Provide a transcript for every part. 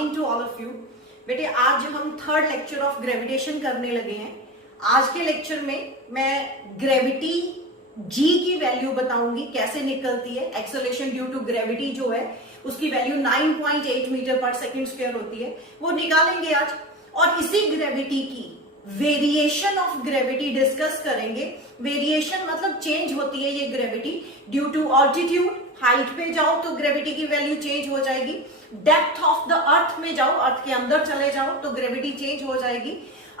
Morning to all of you. बेटे आज हम थर्ड लेक्चर ऑफ ग्रेविटेशन करने लगे हैं। आज के लेक्चर में मैं ग्रेविटी जी की वैल्यू बताऊंगी कैसे निकलती है। एक्सेलरेशन ड्यू टू ग्रेविटी जो है उसकी value 9.8 metre per second square होती है, वो निकालेंगे आज। और इसी ग्रेविटी की वेरिएशन ऑफ ग्रेविटी डिस्कस करेंगे। वेरिएशन मतलब चेंज होती है ये gravity due to altitude. Height पे जाओ तो ग्रेविटी की वैल्यू चेंज हो जाएगी। डेप्थ ऑफ द अर्थ में जाओ, अर्थ के अंदर चले जाओ तो ग्रेविटी चेंज हो जाएगी।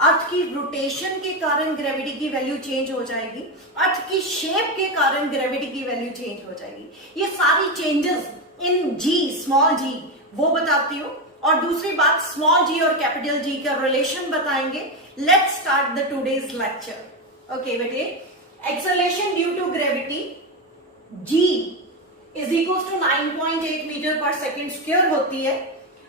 अर्थ की रोटेशन के कारण ग्रेविटी की वैल्यू चेंज हो जाएगी। अर्थ की शेप के कारण ग्रेविटी की वैल्यू चेंज हो जाएगी। ये सारी चेंजेस इन जी, स्मॉल जी, वो बताती हूँ। और दूसरी बात, स्मॉल जी और कैपिटल जी का रिलेशन बताएंगे। Let's start the today's lecture. Okay बेटे, acceleration due to gravity G is equal to 9.8 metre per second square होती है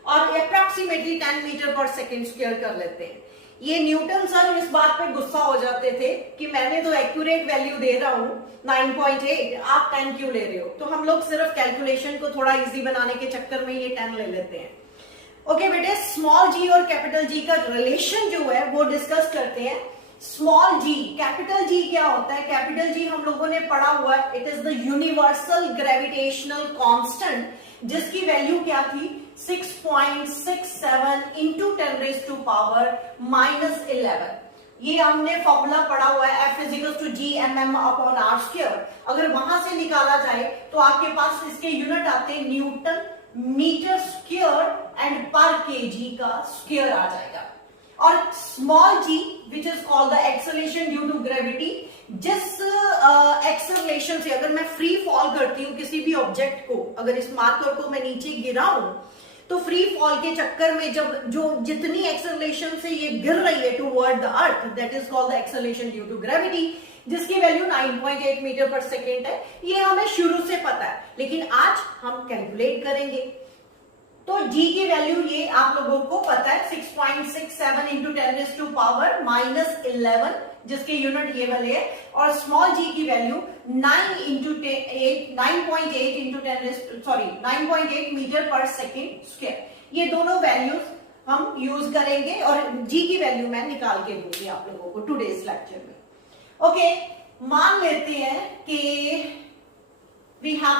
और approximately 10 metre per second square कर लेते हैं। ये न्यूटन सर इस बात पे गुस्सा हो जाते थे कि मैंने तो एक्यूरेट वैल्यू दे रहा हूं 9.8, आप 10 क्यों ले रहे हो। तो हम लोग सिर्फ कैलकुलेशन को थोड़ा इजी बनाने के चक्कर में ये 10 ले लेते हैं। ओके बेटे, स्मॉल जी और कैपिटल जी का रिलेशन जो है वो डिस्कस करते हैं। स्मॉल जी, कैपिटल जी क्या होता है? कैपिटल जी हम लोगों ने पढ़ा हुआ है, it is the universal gravitational constant, जिसकी वैल्यू क्या थी? 6.67 इंटू 10 रेज़ टू पावर -11। ये हमने फॉर्मूला पढ़ा हुआ है, F is equal to G M M upon are square. अगर वहां से निकाला जाए तो आपके पास इसके यूनिट आते हैं newton metre square and per kg का स्क्वायर आ जाएगा। और small G which is called the acceleration due to gravity, जिस एक्सेलरेशन से अगर मैं फ्री फॉल करती हूँ किसी भी ऑब्जेक्ट को, अगर इस मार्कर को मैं नीचे गिराऊं तो फ्री फॉल के चक्कर में जब जितनी एक्सेलरेशन से ये गिर रही है toward the earth, that is called the acceleration due to gravity, जिसकी वैल्यू 9.8 मीटर पर सेकेंड है। ये हमें शुरू से पता है, लेकिन आज हम कैलकुलेट करेंगे। तो जी की वैल्यू ये आप लोगों को पता है 6.67 इंटू 10 रेज़ टू पावर -11, जिसके यूनिट ये वाले है। और स्मॉल जी की value 9.8 into 9.8 metre per second square. ये दोनों वैल्यूज हम यूज करेंगे और जी की वैल्यू मैं निकाल के दूंगी आप लोगों को टुडेज लेक्चर में। ओके, मान लेते हैं कि वी हैव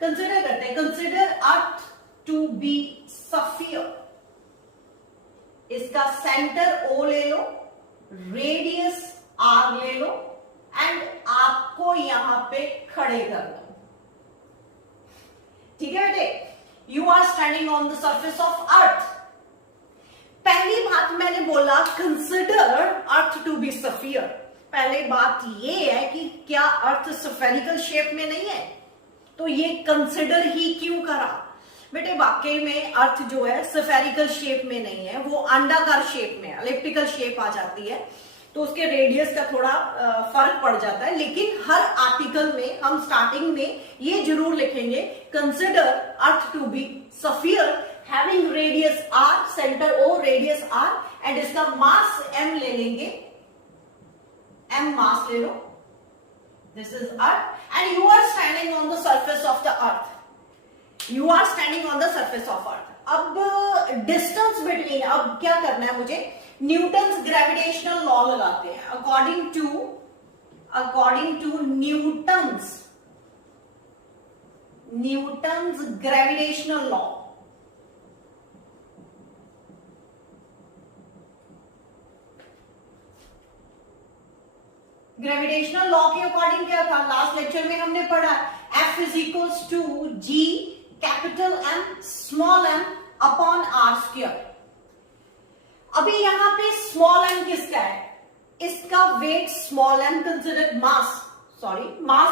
कंसिडर करते हैं, consider earth to be sphere. इसका सेंटर O ले लो, रेडियस R ले लो एंड आपको यहां पे खड़े कर दो। ठीक है बेटे, you are standing on the surface of earth. पहली बात मैंने बोला consider earth to be sphere. पहले बात ये है कि क्या अर्थ स्फेरिकल शेप में नहीं है, तो ये कंसिडर ही क्यों करा? बेटे वाकई में अर्थ जो है स्फेरिकल शेप में नहीं है, वो अंडाकार शेप में, एलिप्टिकल शेप आ जाती है, तो उसके रेडियस का थोड़ा फर्क पड़ जाता है। लेकिन हर आर्टिकल में हम स्टार्टिंग में ये जरूर लिखेंगे consider earth to be sphere having radius r, centre O, radius r and इसका मास m ले लेंगे, m मास ले लो। This is earth and you are standing on the surface of the earth. You are standing on the surface of earth. अब distance between, अब क्या करना है मुझे? न्यूटन्स ग्रेविटेशनल लॉ लगाते हैं। According to Newton's gravitational law, gravitational law के according क्या था? लास्ट लेक्चर में हमने पढ़ा F is equals to G capital M small m upon are square. अभी यहां पे स्मॉल m किसका है? इसका weight small m consider, mass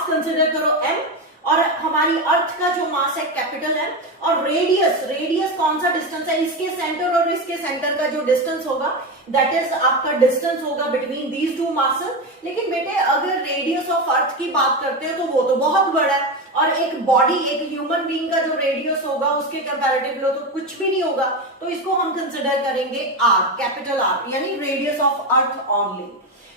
consider करो m, और हमारी अर्थ का जो मास है कैपिटल M, और रेडियस कौन सा डिस्टेंस है? इसके सेंटर और इसके सेंटर का जो डिस्टेंस होगा दैट इज आपका डिस्टेंस होगा बिटवीन दीज टू मासेस। लेकिन बेटे अगर रेडियस ऑफ अर्थ की बात करते हैं तो वो तो बहुत बड़ा है, और एक बॉडी, एक ह्यूमन बीइंग का जो रेडियस होगा उसके कंपैरेटिवली तो कुछ भी नहीं होगा, तो इसको हम कंसिडर करेंगे R, कैपिटल R, यानी रेडियस ऑफ अर्थ ओनली।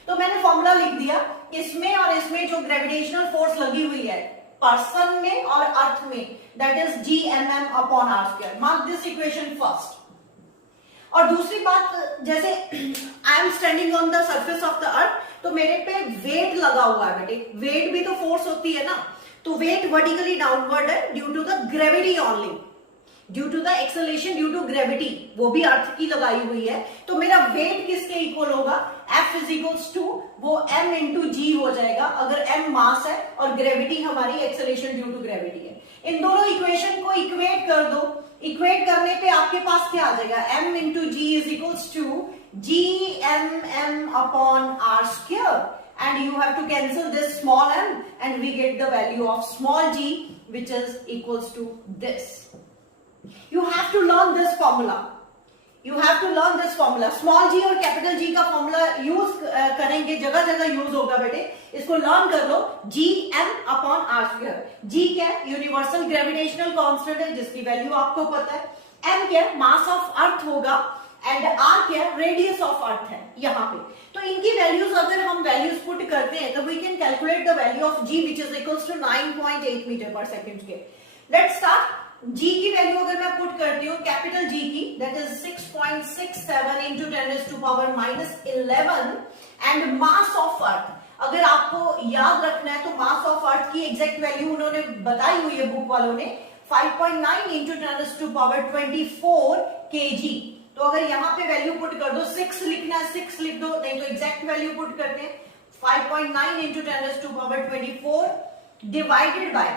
तो मैंने फॉर्मूला लिख दिया, इसमें और इसमें जो ग्रेविटेशनल फोर्स लगी हुई है पर्सन में और अर्थ में, that is GMM upon are square. Mark this equation first. और दूसरी बात, जैसे I am standing on the surface of the earth, तो मेरे पे वेट लगा हुआ है बेटे, वेट भी तो फोर्स होती है ना, तो वेट वर्टिकली डाउनवर्ड है due to the gravity only, due to the acceleration due to gravity, वो भी अर्थ की लगाई हुई है। तो मेरा वेट किसके इक्वल होगा, F इज इक्वल्स टू वो m इंटू जी हो जाएगा, अगर m मास है और ग्रेविटी हमारी एक्सेलरेशन ड्यू टू ग्रेविटी है। इन दोनों इक्वेशन को इक्वेट कर दो, इक्वेट करने पे आपके पास क्या आ जाएगा, m into G is equals to GMM upon are square, and you have to cancel this small m and we get the value of small g which is equals to this. You have to learn this formula. You have to learn this formula. Small g और capital G का formula use करेंगे, जगह जगह use होगा बेटे, इसको learn कर लो। GM upon are square, G क्या है, यूनिवर्सल ग्रेविटेशनल कांस्टेंट है जिसकी वैल्यू आपको पता है, M क्या है, मास ऑफ अर्थ होगा, एंड R क्या है, रेडियस ऑफ अर्थ है यहाँ पे। तो इनकी वैल्यूज अगर हम वैल्यूज पुट करते हैं तो we can calculate the value of G which is equals to 9.8 metre per second square. Let's start. G की वैल्यू अगर मैं पुट करती हूँ कैपिटल G की, that is 6.67 into 10 to power -11, and mass of earth अगर आपको याद रखना है तो मास ऑफ अर्थ की एग्जैक्ट वैल्यू उन्होंने बताई हुई है बुक वालों ने, 5.9 इंटू 10 टू पावर 24 kg। तो अगर यहाँ पे वैल्यू पुट कर दो, 6 लिखना है 6 लिख दो, नहीं तो एग्जैक्ट वैल्यू पुट करते हैं 5.9 into 10 to power 24 divided by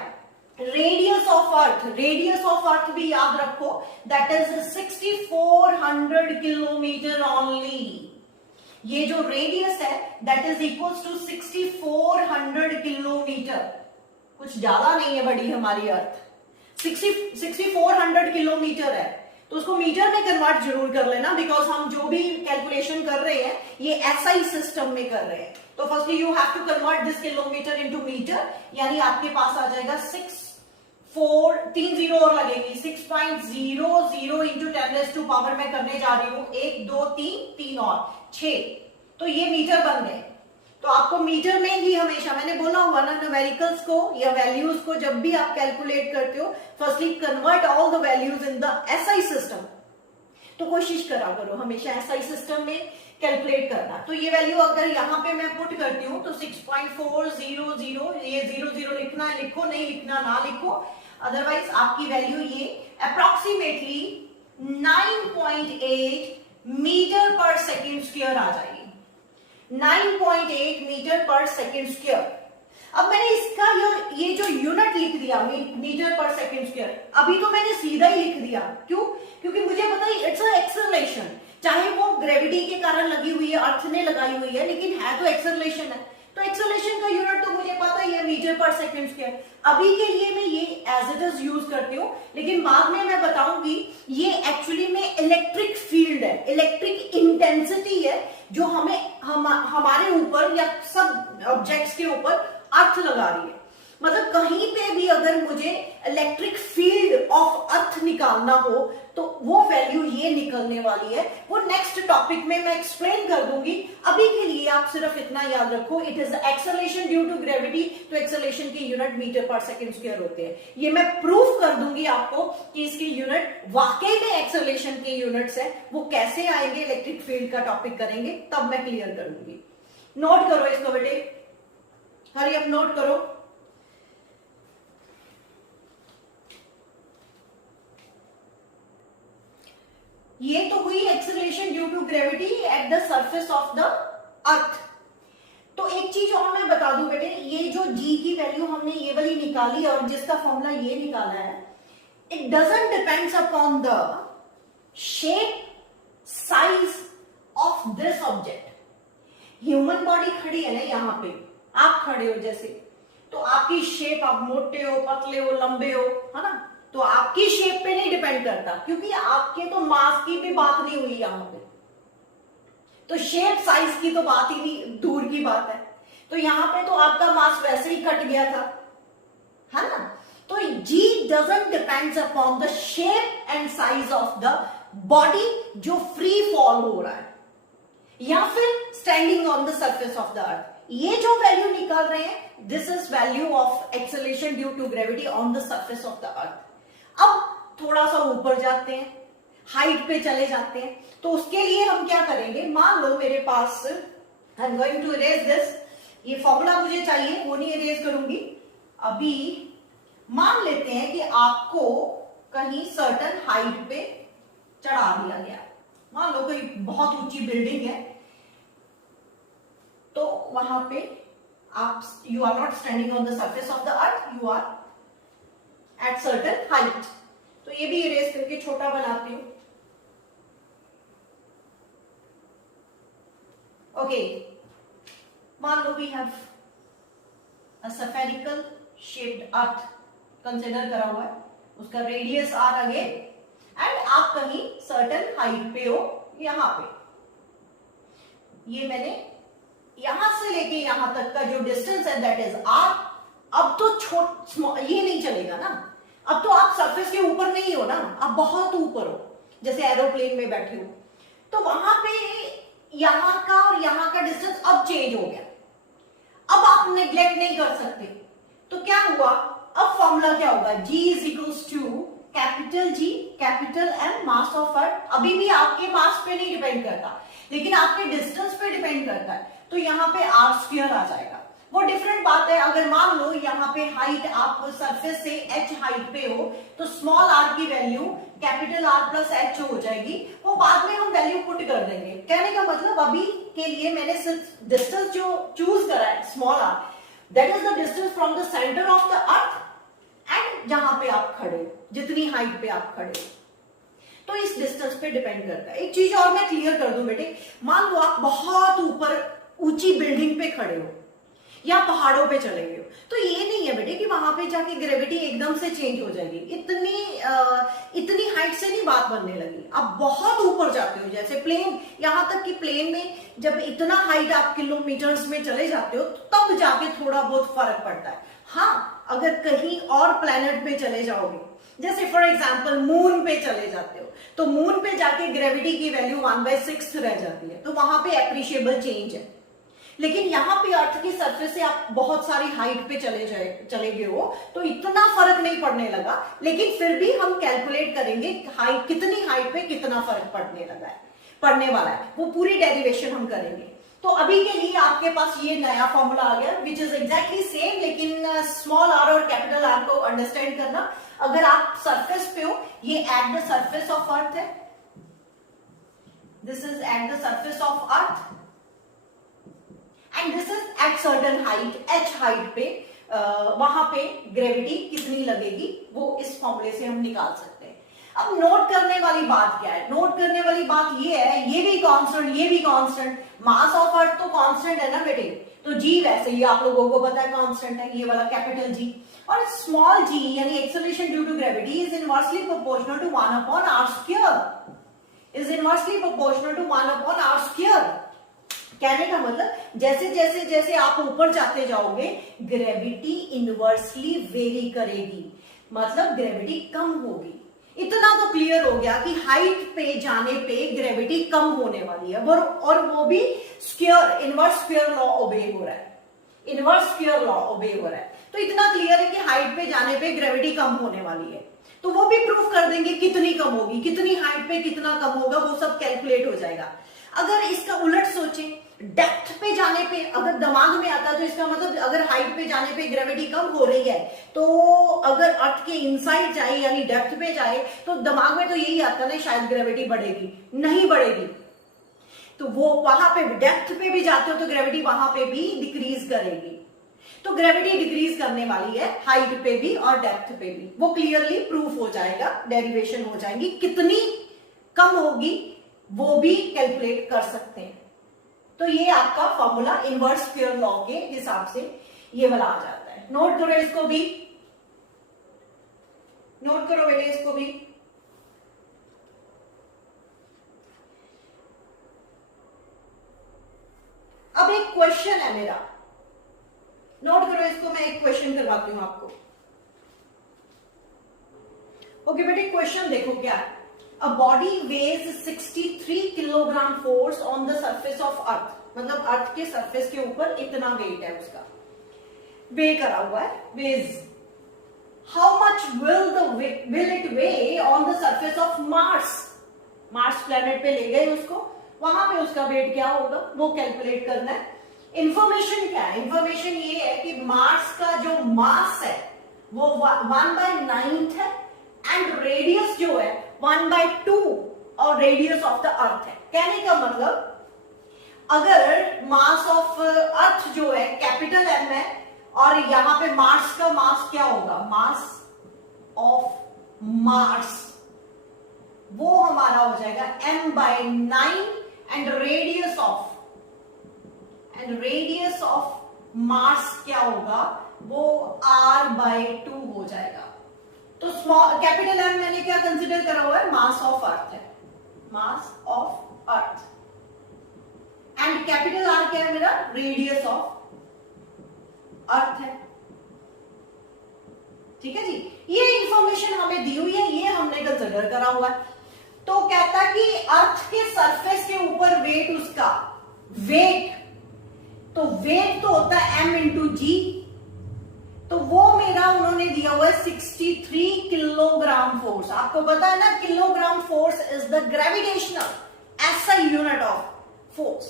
radius of earth. Radius of earth भी याद रखो, दैट इज 6400 किलोमीटर ओनली। ये जो रेडियस है that is equals to 6400 kilometre, कुछ ज्यादा नहीं है बड़ी हमारी अर्थ, 6400 किलोमीटर है, तो उसको मीटर में कन्वर्ट जरूर कर लेना, बिकॉज हम जो भी कैलकुलेशन कर रहे हैं ये एसआई सिस्टम में कर रहे हैं। तो firstly you have to convert this kilometre into metre, यानी आपके पास आ जाएगा 3 जीरो और लगेगी, 6.00 इंटू 10 टू पावर में करने जा रही हूँ 1 2 3 और 6, तो ये मीटर बन गए। तो आपको मीटर में ही हमेशा, मैंने बोला हुआ ना, न्यूमेरिकल्स को या वैल्यूज को जब भी आप कैलकुलेट करते हो, firstly convert all the values in the SI system. तो कोशिश करा करो हमेशा एसआई सिस्टम में कैलकुलेट करना। तो ये वैल्यू अगर यहाँ पे मैं पुट करती हूँ तो 6.400, ये 00 लिखना है लिखो, नहीं लिखना ना लिखो, अदरवाइज आपकी वैल्यू ये approximately 9.8 metre per second square आ जाएगी, 9.8 मीटर पर सेकेंड स्क्वायर। अब मैंने इसका ये जो यूनिट लिख दिया मीटर पर सेकेंड स्क्वायर, अभी तो मैंने सीधा ही लिख दिया, क्यों, क्योंकि मुझे पता है इट्स अ एक्सेलरेशन, चाहे वो ग्रेविटी के कारण लगी हुई है, अर्थ ने लगाई हुई है, लेकिन है तो एक्सेलरेशन है, तो एक्सेलरेशन का यूनिट तो मुझे पता ही है मीटर पर सेकेंड स्क्वायर। अभी के लिए मैं ये एज इट इज यूज करती हूँ, लेकिन बाद में मैं बताऊंगी ये एक्चुअली में इलेक्ट्रिक फील्ड है, इलेक्ट्रिक इंटेंसिटी है जो हमारे ऊपर या सब ऑब्जेक्ट्स के ऊपर अर्थ लगा रही है। मतलब कहीं पे भी अगर मुझे इलेक्ट्रिक फील्ड ऑफ अर्थ निकालना हो तो वो वैल्यू ये निकलने वाली है, वो नेक्स्ट टॉपिक में मैं एक्सप्लेन कर दूंगी। अभी के लिए आप सिर्फ इतना याद रखो, it is acceleration due to gravity, तो एक्सेलरेशन के unit metre per second square होते हैं। ये मैं प्रूफ कर दूंगी आपको कि इसके यूनिट वाकई में एक्सेलरेशन के यूनिट्स है, वो कैसे आएंगे, इलेक्ट्रिक फील्ड का टॉपिक करेंगे तब मैं क्लियर कर दूंगी। नोट करो इसको बेटे, हरी अप नोट करो। ये तो हुई acceleration due to gravity at the surface of the earth. तो एक चीज और मैं बता दूं बेटे, ये जो जी की वैल्यू हमने ये वाली निकाली और जिसका फॉर्मूला ये निकाला है, it doesn't depends upon the shape size of this object. Human body खड़ी है ना यहाँ पे, आप खड़े हो जैसे, तो आपकी शेप, आप मोटे हो, पतले हो, लंबे हो, है ना, तो आपकी शेप पे नहीं डिपेंड करता, क्योंकि आपके तो मास की भी बात नहीं हुई यहाँ पे, तो शेप साइज की तो बात ही नहीं, दूर की बात है। तो यहाँ पे तो आपका मास वैसे ही कट गया था, है ना। तो G doesn't depends upon the shape and size of the body जो फ्री फॉल हो रहा है या फिर standing on the surface of the earth. ये जो वैल्यू निकाल रहे हैं, this is value of acceleration due to gravity on the surface of the earth. अब थोड़ा सा ऊपर जाते हैं, हाइट पे चले जाते हैं, तो उसके लिए हम क्या करेंगे, मान लो मेरे पास, I am going to erase this, ये फॉर्मूला मुझे चाहिए, वो नहीं इरेज करूंगी अभी। मान लेते हैं कि आपको कहीं सर्टन हाइट पे चढ़ा दिया गया, मान लो कोई बहुत ऊंची बिल्डिंग है, तो वहां पे आप, you are not standing on the surface of the earth, you are at certain height. तो ये भी इरेज करके छोटा बनाती हूं। ओके, मान लो we have a spherical shaped earth consider करा हुआ है, उसका रेडियस आर अगेन, एंड आप कहीं सर्टन हाइट पे हो, यहां पे, ये मैंने यहां से लेके यहां तक का जो डिस्टेंस है दैट इज आर। अब तो ये नहीं चलेगा ना, अब तो आप सरफेस के ऊपर नहीं हो ना, आप बहुत ऊपर हो, जैसे एरोप्लेन में बैठे हो, तो वहां पे यहां का और यहां का डिस्टेंस अब चेंज हो गया। अब आप नेग्लेक्ट नहीं कर सकते, तो क्या हुआ, अब फॉर्मूला क्या होगा, G is equals to capital G capital M mass of earth. अभी भी आपके मास पे नहीं डिपेंड करता, लेकिन आपके डिस्टेंस पे डिपेंड करता है, तो यहाँ पे आर स्क्वायर आ जाएगा। वो डिफरेंट बात है, अगर मान लो यहाँ पे हाइट आप सरफेस से h हाइट पे हो, तो स्मॉल r की value capital R plus h हो जाएगी, वो बाद में हम वैल्यू पुट कर देंगे। कहने का मतलब अभी के लिए मैंने सिर्फ डिस्टेंस जो चूज करा है small r, that is the distance from the centre of the earth and जहां पे आप खड़े हो, जितनी हाइट पे आप खड़े हो, तो इस डिस्टेंस पे डिपेंड करता है। एक चीज और मैं क्लियर कर दूं बेटे, मान लो आप बहुत ऊपर ऊंची बिल्डिंग पे खड़े हो या पहाड़ों पे चले गए हो, तो ये नहीं है बेटे कि वहां पे जाके ग्रेविटी एकदम से चेंज हो जाएगी। इतनी हाइट से नहीं बात बनने लगी, आप बहुत ऊपर जाते हो, जैसे प्लेन, यहां तक कि प्लेन में जब इतना हाइट आप किलोमीटर्स में चले जाते हो, तब जाके थोड़ा बहुत फर्क पड़ता है। हाँ, अगर कहीं और प्लेनेट पे चले जाओगे, जैसे फॉर एग्जाम्पल मून पे चले जाते हो, तो मून पे जाके ग्रेविटी की वैल्यू 1/6 रह जाती है, तो वहां पे एप्रिशिएबल चेंज है। लेकिन यहाँ पे अर्थ की सरफेस से आप बहुत सारी हाइट पे चले गए हो, तो इतना फर्क नहीं पड़ने लगा, लेकिन फिर भी हम कैलकुलेट करेंगे हाइट, कितनी हाइट पे कितना फर्क पड़ने वाला है, वो पूरी डेरिवेशन हम करेंगे। तो अभी के लिए आपके पास ये नया फॉर्मूला आ गया, विच इज एग्जैक्टली सेम, लेकिन स्मॉल r और कैपिटल R को अंडरस्टैंड करना। अगर आप सरफेस पे हो, ये at the surface of earth है, this is at the surface of earth, and this is at certain height, h height पे, वहां पे ग्रेविटी कितनी लगेगी, वो इस फॉर्मूले से हम निकाल सकते हैं। अब नोट करने वाली बात क्या है, नोट करने वाली बात ये है, ये भी कांस्टेंट, ये भी कांस्टेंट, मास ऑफ अर्थ तो कांस्टेंट है ना बेटे, तो जी वैसे ही आप लोगों को पता है कांस्टेंट है, ये वाला कैपिटल G, और स्मॉल g यानी acceleration due to gravity is inversely proportional to 1/r², is inversely proportional to 1/r²। कहने का मतलब जैसे जैसे जैसे आप ऊपर जाते जाओगे, ग्रेविटी इनवर्सली वेरी करेगी, मतलब ग्रेविटी कम होगी। इतना तो क्लियर हो गया कि हाइट पे जाने पे ग्रेविटी कम होने वाली है, और वो भी स्क्वायर, इनवर्स स्क्वायर लॉ ओबे हो रहा है, इनवर्स स्क्वायर लॉ ओबे हो रहा है। तो इतना क्लियर है कि हाइट पे जाने पे ग्रेविटी कम होने वाली है, तो वो भी प्रूफ कर देंगे कितनी कम होगी, कितनी हाइट पे कितना कम होगा, वो सब कैलकुलेट हो जाएगा। अगर इसका उलट सोचें, डेप्थ पे जाने पे अगर दिमाग में आता है, तो इसका मतलब अगर हाइट पे जाने पे ग्रेविटी कम हो रही है, तो अगर अर्थ के इनसाइड जाए यानी डेप्थ पे जाए, तो दिमाग में तो यही आता है ना, शायद ग्रेविटी बढ़ेगी, नहीं बढ़ेगी। तो वो वहां पे डेप्थ पे भी जाते हो तो ग्रेविटी वहां पे भी डिक्रीज करेगी, तो ग्रेविटी डिक्रीज करने वाली है हाइट पे भी और डेप्थ पे भी, वो क्लियरली प्रूफ हो जाएगा, डेरिवेशन हो जाएंगी, कितनी कम होगी वो भी कैलकुलेट कर सकते हैं। तो ये आपका फॉर्मूला इनवर्स स्क्वायर लॉ के हिसाब से ये वाला आ जाता है। नोट करो इसको भी, नोट करो बेटे इसको भी। अब एक क्वेश्चन है मेरा, नोट करो इसको, मैं एक क्वेश्चन करवाती हूं आपको। ओके बेटे, क्वेश्चन देखो क्या है। A body weighs 63 kilogram force on the surface of earth. मतलब अर्थ के सरफेस के ऊपर इतना वेट है उसका, वे करा हुआ है weighs. How much will it weigh on the surface of Mars, Mars planet पे ले गए उसको, वहां पे उसका वेट क्या होगा वो कैलकुलेट करना है। इंफॉर्मेशन क्या है, इंफॉर्मेशन ये है कि मार्स का जो मास है वो 1/9 है एंड रेडियस जो है 1/2 और रेडियस ऑफ द अर्थ है। कहने का मतलब अगर मास ऑफ अर्थ जो है कैपिटल एम है और यहां पे मार्स का मास क्या होगा, मास ऑफ मार्स वो हमारा हो जाएगा m/9 and radius of Mars क्या होगा वो r/2 हो जाएगा। तो स्मॉल कैपिटल एम मैंने क्या कंसिडर करा हुआ है, मास ऑफ अर्थ है, मास of earth, and capital R क्या है मेरा, रेडियस ऑफ अर्थ है। ठीक है जी, ये इंफॉर्मेशन हमें दी हुई है, ये हमने कंसिडर करा हुआ है। तो कहता कि अर्थ के सरफेस के ऊपर वेट, उसका वेट, तो वेट तो होता है m इंटू जी, तो वो मेरा उन्होंने दिया हुआ है 63 किलोग्राम फोर्स। आपको पता है ना kilogram force is the gravitational ऐसा यूनिट ऑफ फोर्स।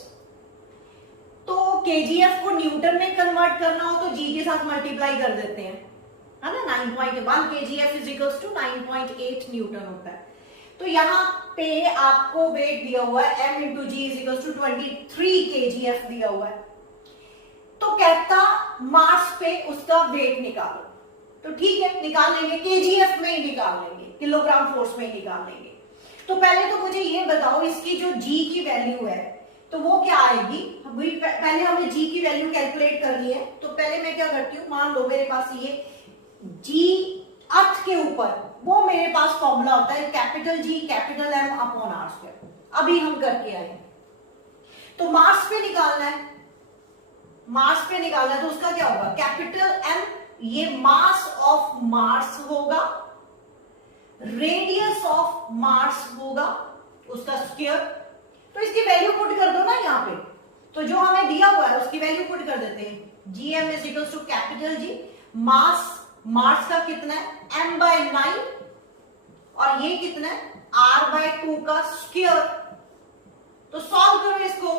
तो केजीएफ को न्यूटन में कन्वर्ट करना हो तो जी के साथ मल्टीप्लाई कर देते हैं, है ना। 9.1 kgf is equals to 9.8 newton होता है। तो यहां पे आपको वेट दिया हुआ है m into G is equals to 23 kgf दिया हुआ है। तो कहता मार्स पे उसका वेट निकालो, तो ठीक है निकाल लेंगे, केजीएफ में ही निकाल लेंगे, किलोग्राम फोर्स में ही निकाल लेंगे। तो पहले तो मुझे ये बताओ इसकी जो जी की वैल्यू है तो वो क्या आएगी। पहले हमें जी की वैल्यू कैलकुलेट करनी है, तो पहले मैं क्या करती हूँ, मान लो मेरे पास ये जी अर्थ के ऊपर, वो मेरे पास फॉर्मूला होता है capital G capital M upon are square. अभी हम करके आए, तो मार्स पे निकालना है, मार्स पे निकालना है तो उसका क्या होगा, कैपिटल एम, ये मास ऑफ मार्स होगा, रेडियस ऑफ मार्स होगा उसका स्क्वायर। तो इसकी वैल्यू पुट कर दो ना यहाँ पे, तो जो हमें दिया हुआ है उसकी वैल्यू पुट कर देते हैं। G M is equal to capital G, mass Mars का कितना है m/9 और ये कितना है r/2 का स्क्वायर। तो सॉल्व करो इसको,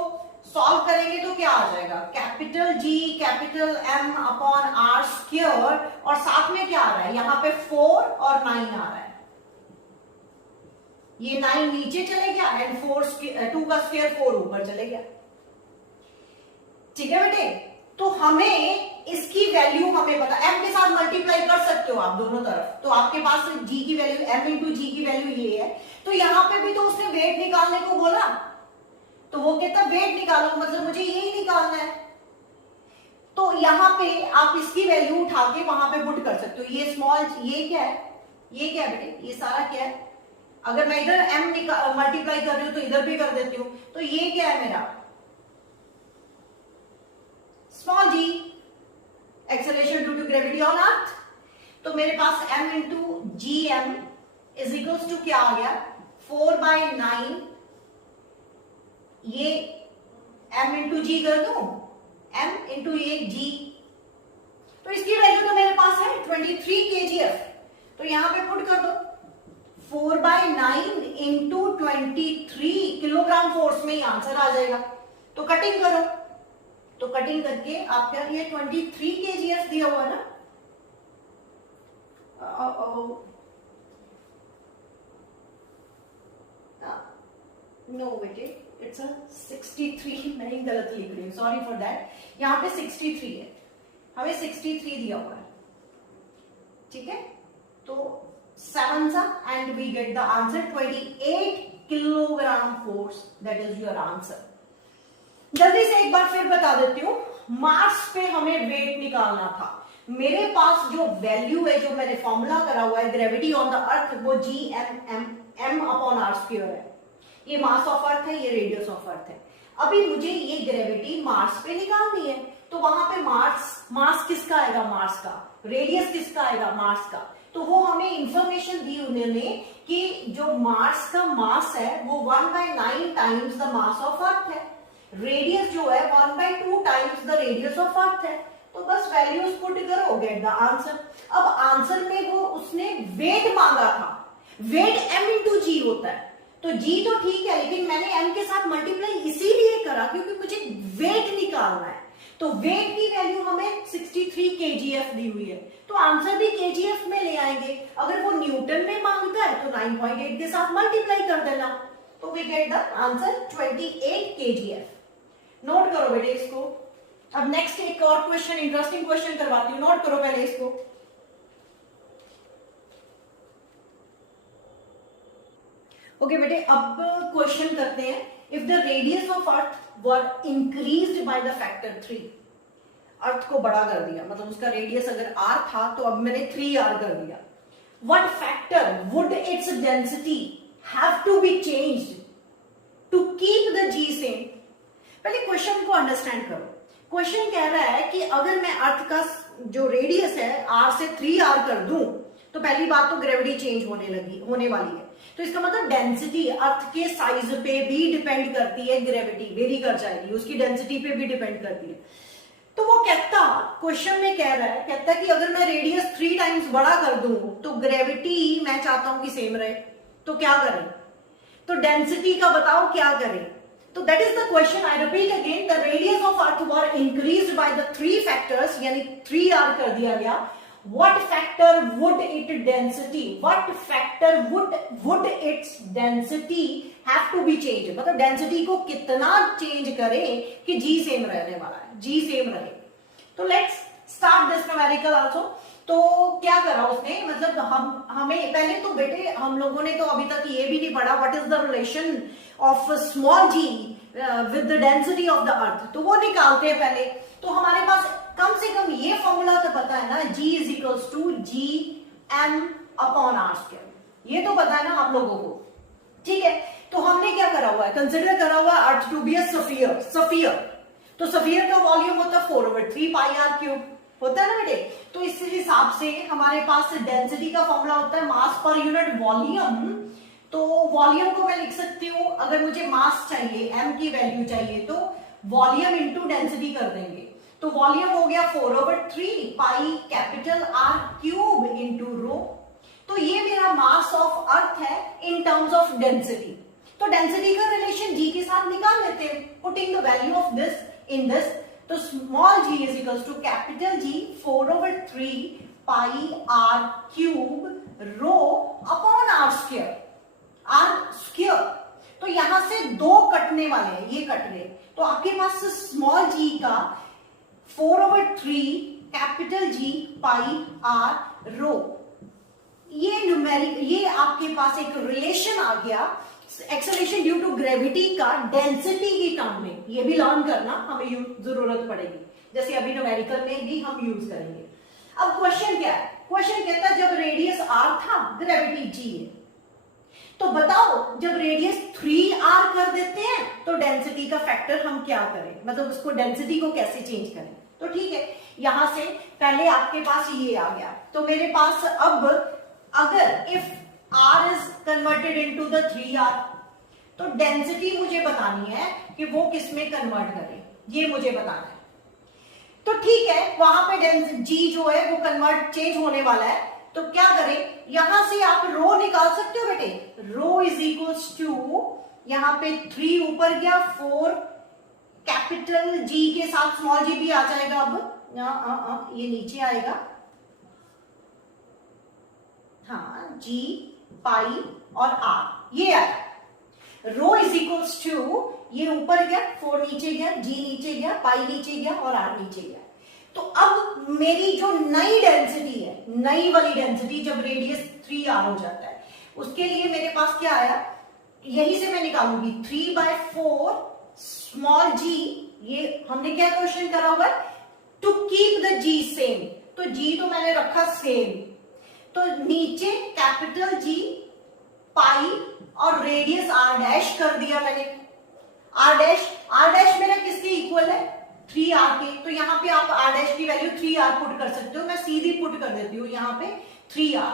सॉल्व करेंगे तो क्या आ जाएगा, capital G capital M upon are square, और साथ में क्या आ रहा है यहाँ पे 4 और 9 आ रहा है, ये 9 नीचे चले गया एंड 2 का स्क्वायर 4 ऊपर चले गया। ठीक है बेटे, तो हमें इसकी वैल्यू हमें पता, m के साथ मल्टीप्लाई कर सकते हो आप दोनों तरफ, तो आपके पास g की वैल्यू m इंटू जी की वैल्यू ये है। तो यहां पे भी तो उसने वेट निकालने को बोला, तो वो कहता वेट निकालो, मतलब मुझे यही निकालना है। तो यहां पे आप इसकी वैल्यू उठा के वहां पे पुट कर सकते हो। ये स्मॉल, ये क्या है, ये क्या है बेटे, ये सारा क्या है, अगर मैं इधर m मल्टीप्लाई कर रही हूं तो इधर भी कर देती हूं, तो ये क्या है मेरा small G, acceleration due to gravity on earth. तो मेरे पास m into G M is equals to क्या आ गया 4/9, ये m इंटू जी कर दू, m इंटू ये g, तो इसकी वैल्यू तो मेरे पास है 23 kgf। तो यहां पे पुट कर दो 4/9 इंटू 23 किलोग्राम फोर्स में ही आंसर आ जाएगा। तो कटिंग करो, तो कटिंग करके आपका ये 23 kgf दिया हुआ ना, नो बेटे इट्स 63, मैं ही गलत लिख रही हूँ, सॉरी फॉर दैट। यहाँ पे 63 है, हमें 63 दिया हुआ है, ठीक है। तो 7 सा and we get the answer 28 kilogram force, that is your answer. जल्दी से एक बार फिर बता देती हूँ, मार्स पे हमें वेट निकालना था। मेरे पास जो वैल्यू है, जो मैंने फॉर्मूला करा हुआ है ग्रेविटी ऑन द अर्थ, वो G M upon are square है। ये मास ऑफ अर्थ है, ये रेडियस ऑफ अर्थ है। अभी मुझे ये ग्रेविटी मार्स पे निकालनी है, तो वहां पे मास किसका आएगा, मार्स का, रेडियस किसका आएगा, मार्स का। तो वो हमें इंफॉर्मेशन दी उन्होंने कि जो मार्स का मास है वो 1/9 times the mass of earth है। रेडियस जो है 1/2 times the radius of earth है, तो बस वैल्यूज पुट करो, गेट द आंसर। अब आंसर में वो उसने वेट मांगा था, वेट m इंटू जी होता है, तो g तो ठीक है, लेकिन मैंने m के साथ मल्टीप्लाई इसीलिए करा क्योंकि मुझे वेट निकालना है। तो वेट की वैल्यू हमें 63 kgf दी हुई है, तो आंसर भी kgf में ले आएंगे। अगर वो न्यूटन में मांगता है तो 9.8 के साथ मल्टीप्लाई कर देना, तो we get the answer 28 kgf। Note करो बेटे इसको। अब नेक्स्ट एक और क्वेश्चन, इंटरेस्टिंग क्वेश्चन करवाती हूँ, नोट करो पहले इसको। ओके बेटे, अब क्वेश्चन करते हैं, if the radius of earth were increased by the factor 3, अर्थ को बड़ा कर दिया, मतलब उसका रेडियस अगर r था तो अब मैंने 3r कर दिया, what factor would its density have to be changed to keep the g same. पहले क्वेश्चन को अंडरस्टैंड करो। क्वेश्चन कह रहा है कि अगर मैं अर्थ का जो रेडियस है r से 3r कर दूं, तो पहली बात तो ग्रेविटी चेंज होने वाली है, तो इसका मतलब डेंसिटी अर्थ के साइज पे भी डिपेंड करती है, ग्रेविटी वेरी कर जाएगी, उसकी डेंसिटी पे भी डिपेंड करती है। तो वो कहता, क्वेश्चन में कह रहा है, कहता है कि अगर मैं रेडियस 3 टाइम्स बड़ा कर दूं तो ग्रेविटी मैं चाहता हूं कि सेम रहे, तो क्या करें? तो डेंसिटी का बताओ क्या करें? तो that is the question. I repeat again, the radius of earth were increased by the 3 factors, यानी 3r कर दिया गया। What factor would its density? What factor would its density have to be changed? मतलब density को कितना change करें कि g same रहने वाला है, g सेम रहे। तो let's start this numerical also. तो क्या करा उसने, मतलब हमें पहले तो बेटे हम लोगों ने तो अभी तक ये भी नहीं पढ़ा what is the relation of small g with the density of the earth, तो वो निकालते हैं पहले। तो हमारे पास कम से कम ये फॉर्मूला तो पता है ना, g is equals to G M upon are square, ये तो पता है ना आप लोगों को, ठीक है। तो हमने क्या करा हुआ है, कंसिडर करा हुआ है earth to be a sphere, तो सफियर का वॉल्यूम होता है 4/3 पाई आर क्यूब, होता है ना बेटे। तो इस हिसाब से हमारे पास डेंसिटी का फॉर्मूला होता है मास पर यूनिट वॉल्यूम। तो वॉल्यूम को मैं लिख सकती हूं, अगर मुझे मास चाहिए, m की वैल्यू चाहिए, तो वॉल्यूम इंटू डेंसिटी कर देंगे, तो वॉल्यूम हो गया 4/3 pi capital R cube into rho. तो ये मेरा मास ऑफ अर्थ है इन टर्म्स ऑफ डेंसिटी। तो डेंसिटी का रिलेशन g के साथ निकाल लेते हैं, putting the value of this in this. तो small g is equals to capital G 4/3 pi R cube rho upon are square, R square. तो यहां से दो कटने वाले हैं, ये कट गए, तो आपके पास स्मॉल g का 4/3 कैपिटल G पाई आर रो, ये न्यूमेरिक, ये आपके पास एक रिलेशन आ गया एक्सेलरेशन ड्यू टू ग्रेविटी का डेंसिटी की टर्म में। ये भी लर्न करना हमें जरूरत पड़ेगी, जैसे अभी न्यूमेरिकल में भी हम यूज करेंगे। अब क्वेश्चन क्या है, क्वेश्चन कहता है जब रेडियस r था, ग्रेविटी g है, तो बताओ जब रेडियस 3r कर देते हैं तो डेंसिटी का फैक्टर हम क्या करें, मतलब उसको डेंसिटी को कैसे चेंज करें। तो ठीक है, यहां से पहले आपके पास ये आ गया, तो मेरे पास अब अगर if r is converted into the 3r, तो डेंसिटी मुझे बतानी है कि वो किस में कन्वर्ट करे, ये मुझे बताना है। तो ठीक है, वहां पे g जो है वो कन्वर्ट चेंज होने वाला है, तो क्या करें, यहां से आप रो निकाल सकते हो बेटे, रो इज इक्वल्स टू, यहां पे 3 ऊपर गया, 4 कैपिटल G के साथ स्मॉल g भी आ जाएगा, अब ये नीचे आएगा, हाँ G पाई और R ये आया। रो इज इक्वल्स टू, ये ऊपर गया, 4 नीचे गया, G नीचे गया, पाई नीचे गया और R नीचे गया। तो अब मेरी जो नई डेंसिटी है, नई वाली डेंसिटी जब रेडियस 3r हो जाता है, उसके लिए मेरे पास क्या आया, यहीं से मैं निकालूंगी 3/4 स्मॉल g, ये हमने क्या क्वेश्चन करा हुआ है, to keep the g same, तो g तो मैंने रखा सेम, तो नीचे कैपिटल G पाई और रेडियस r डैश कर दिया मैंने, r डैश मेरा किसके इक्वल है, 3r के, तो यहाँ पे आप r डैश की वैल्यू 3r पुट कर सकते हो, मैं सीधी पुट कर देती हूँ यहाँ पे 3r,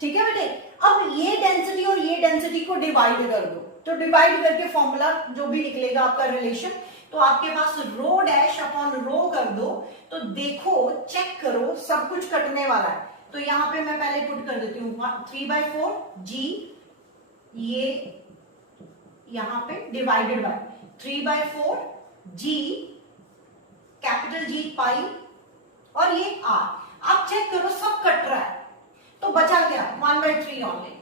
ठीक है बेटे। अब ये डेंसिटी और ये डेंसिटी को डिवाइड कर दो, तो डिवाइड करके फॉर्मूला जो भी निकलेगा आपका रिलेशन, तो आपके पास रो डैश अपॉन रो कर दो, तो देखो चेक करो सब कुछ कटने वाला है। तो यहां पे मैं पहले पुट कर देती हूँ 3/4 जी, ये यहां पे divided by 3/4 G capital G pi और ये आर। आप चेक करो सब कट रहा है, तो बचा क्या 1/3 ऑनली,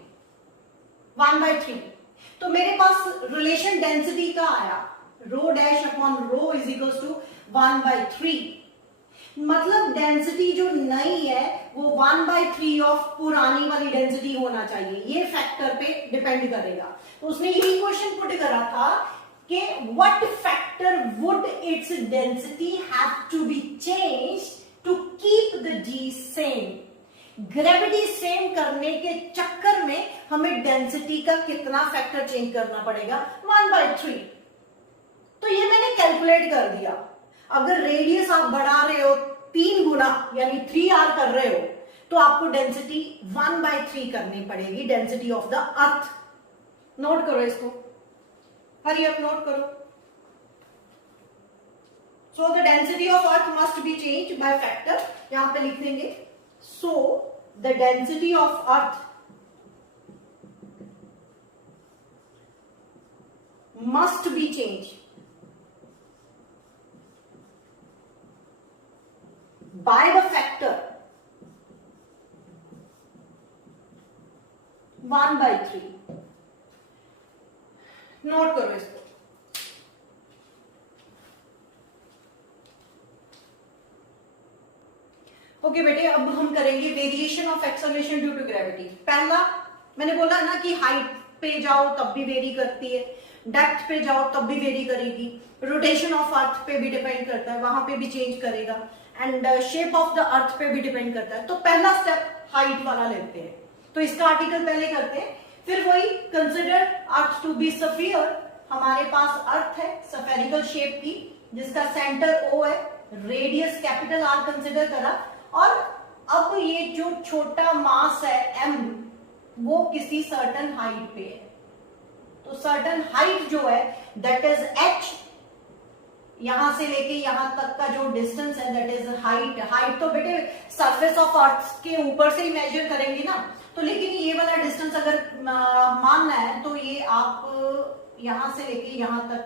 1/3। तो मेरे पास रिलेशन डेंसिटी का आया rho dash upon rho is equal to 1/3। मतलब डेंसिटी जो नई है वो 1/3 ऑफ पुरानी वाली डेंसिटी होना चाहिए, ये फैक्टर पे डिपेंड करेगा। तो उसने यही क्वेश्चन पुट करा था कि what factor would its density have to be changed to keep the g same. Gravity same करने के चक्कर में हमें डेंसिटी का कितना फैक्टर चेंज करना पड़ेगा 1/3। तो ये मैंने कैलकुलेट कर दिया। अगर रेडियस आप बढ़ा रहे हो 3 गुना यानी 3r कर रहे हो, तो आपको डेंसिटी 1/3 करनी पड़ेगी, density of the earth. Note करो इसको, हरी अप नोट करो। So the density of earth must be change by factor, यहां पे लिख देंगे। So the density of earth must be change by the factor 1/3। Note करो इसको। ओके बेटे, अब हम करेंगे variation of acceleration due to gravity. पहला मैंने बोला ना कि हाइट पे जाओ तब भी वेरी करती है, डेप्थ पे जाओ तब भी वेरी करेगी, रोटेशन ऑफ अर्थ पे भी डिपेंड करता है, वहां पे भी चेंज करेगा, एंड शेप ऑफ द अर्थ पे भी डिपेंड करता है। तो पहला स्टेप हाइट वाला लेते हैं, तो इसका आर्टिकल पहले करते हैं, फिर वही consider earth to be sphere. हमारे पास अर्थ है स्फेरिकल शेप की, जिसका सेंटर O है, रेडियस कैपिटल R कंसिडर करा, और अब ये जो छोटा मास है m वो किसी सर्टन हाइट पे है। तो सर्टन हाइट जो है दैट इज h, यहां से लेके यहां तक का जो डिस्टेंस है दैट इज हाइट। हाइट तो बेटे सरफेस ऑफ अर्थ के ऊपर से ही मेजर करेंगे ना, तो लेकिन ये वाला डिस्टेंस अगर मानना है तो ये आप यहां से लेके यहां तक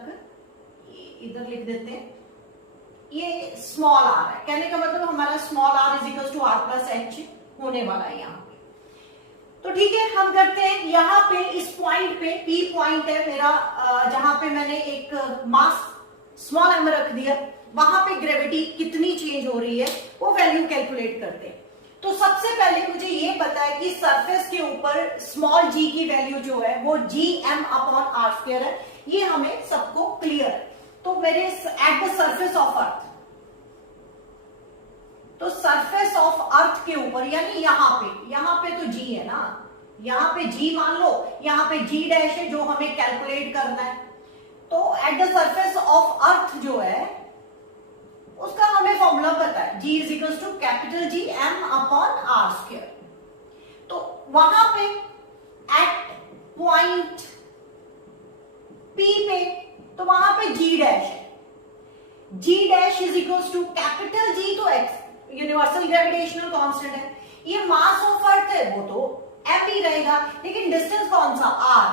इधर लिख देते हैं, ये स्मॉल आर है। कहने का मतलब हमारा small are is equal to r+h होने वाला है यहाँ पे। तो ठीक है, हम करते हैं यहाँ पे इस पॉइंट पे, P पॉइंट है मेरा, जहां पे मैंने एक मास स्मॉल m रख दिया, वहां पे ग्रेविटी कितनी चेंज हो रही है वो वैल्यू कैलकुलेट करते हैं। तो सबसे पहले मुझे ये पता है कि सरफेस के ऊपर स्मॉल g की वैल्यू जो है वो gm/r² है, ये हमें सबको क्लियर है। तो मेरे एट द सरफेस ऑफ अर्थ, तो सरफेस ऑफ अर्थ के ऊपर यानी यहाँ पे तो g है ना, यहाँ पे g मान लो, यहाँ पे g डैश है जो हमें कैलकुलेट करना है। तो at the surface of earth जो है उसका हमें फॉर्मूला पता है, g is equal to capital G m/r²। तो वहां पे एट पॉइंट P पे, तो वहां पे g डैश है, g dash is equal to capital G, तो x यूनिवर्सल ग्रेविटेशनल कांस्टेंट है, ये मास ऑफ अर्थ है वो तो m ही रहेगा, लेकिन डिस्टेंस कौन सा r,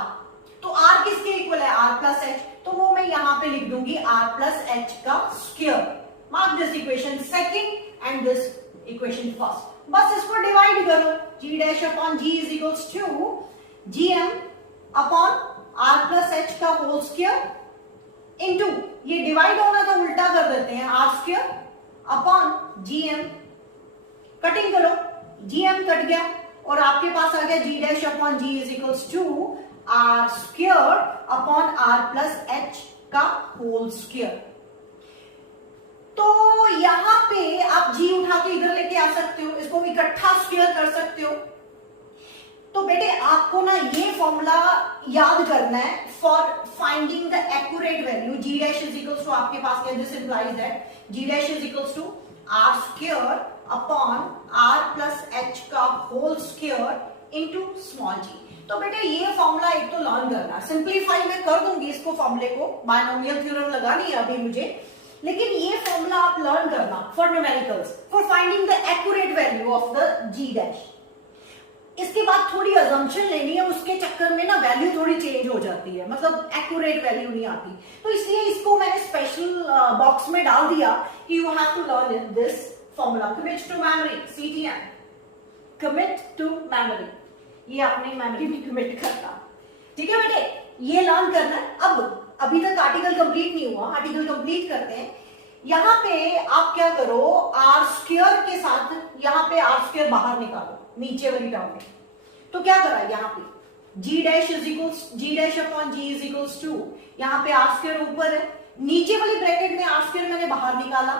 तो r किसके इक्वल है r+h, तो वो मैं यहां पे लिख दूंगी r+h का square. Mark this equation second and this equation first, बस इसको डिवाइड करो, g dash upon g is equal to gm upon r+h का होल स्क्वायर इनटू, ये डिवाइड होना तो उल्टा कर देते हैं, r² अपॉन gm, कटिंग करो, gm कट गया और आपके पास आ गया g dash upon g is equal to r² upon r+h का होल स्क्वायर। तो यहां पे आप g उठा के इधर लेके आ सकते हो, इसको इकट्ठा स्क्वायर कर सकते हो। तो बेटे आपको ना ये फॉर्मूला याद करना है for finding the accurate value. g dash is equal to आपके पास क्या, this implies that g dash is equal to r² upon r+h का whole square into small g। तो बेटे ये फॉर्मूला एक तो लर्न करना, सिंप्लीफाई मैं कर दूंगी इसको फॉर्मूले को, बायनोमियल थ्योरम लगानी है अभी मुझे, लेकिन ये फॉर्मूला आप लर्न करना for numericals, for finding the accurate value of the g dash. इसके बाद थोड़ी अजम्पशन लेनी है, उसके चक्कर में ना वैल्यू थोड़ी चेंज हो जाती है, मतलब एक्यूरेट वैल्यू नहीं आती, तो इसलिए इसको मैंने स्पेशल बॉक्स में डाल दिया कि you have to learn this formula. Commit to memory, CTM, commit to memory, ये अपनी मेमोरी में कमिट करना, ठीक है बेटे, ये लर्न करना है। अब अभी तक आर्टिकल कंप्लीट नहीं हुआ, आर्टिकल कंप्लीट करते हैं। यहां पे आप क्या करो, आर स्क्वायर के साथ यहां पे आर स्क्वायर बाहर निकालो नीचे वाली टर्म में, तो क्या करा यहाँ पे g dash is equals g dash upon g is equals to, यहाँ पे आर स्क्वायर ऊपर है, नीचे वाली ब्रैकेट में आर स्क्वायर मैंने बाहर निकाला,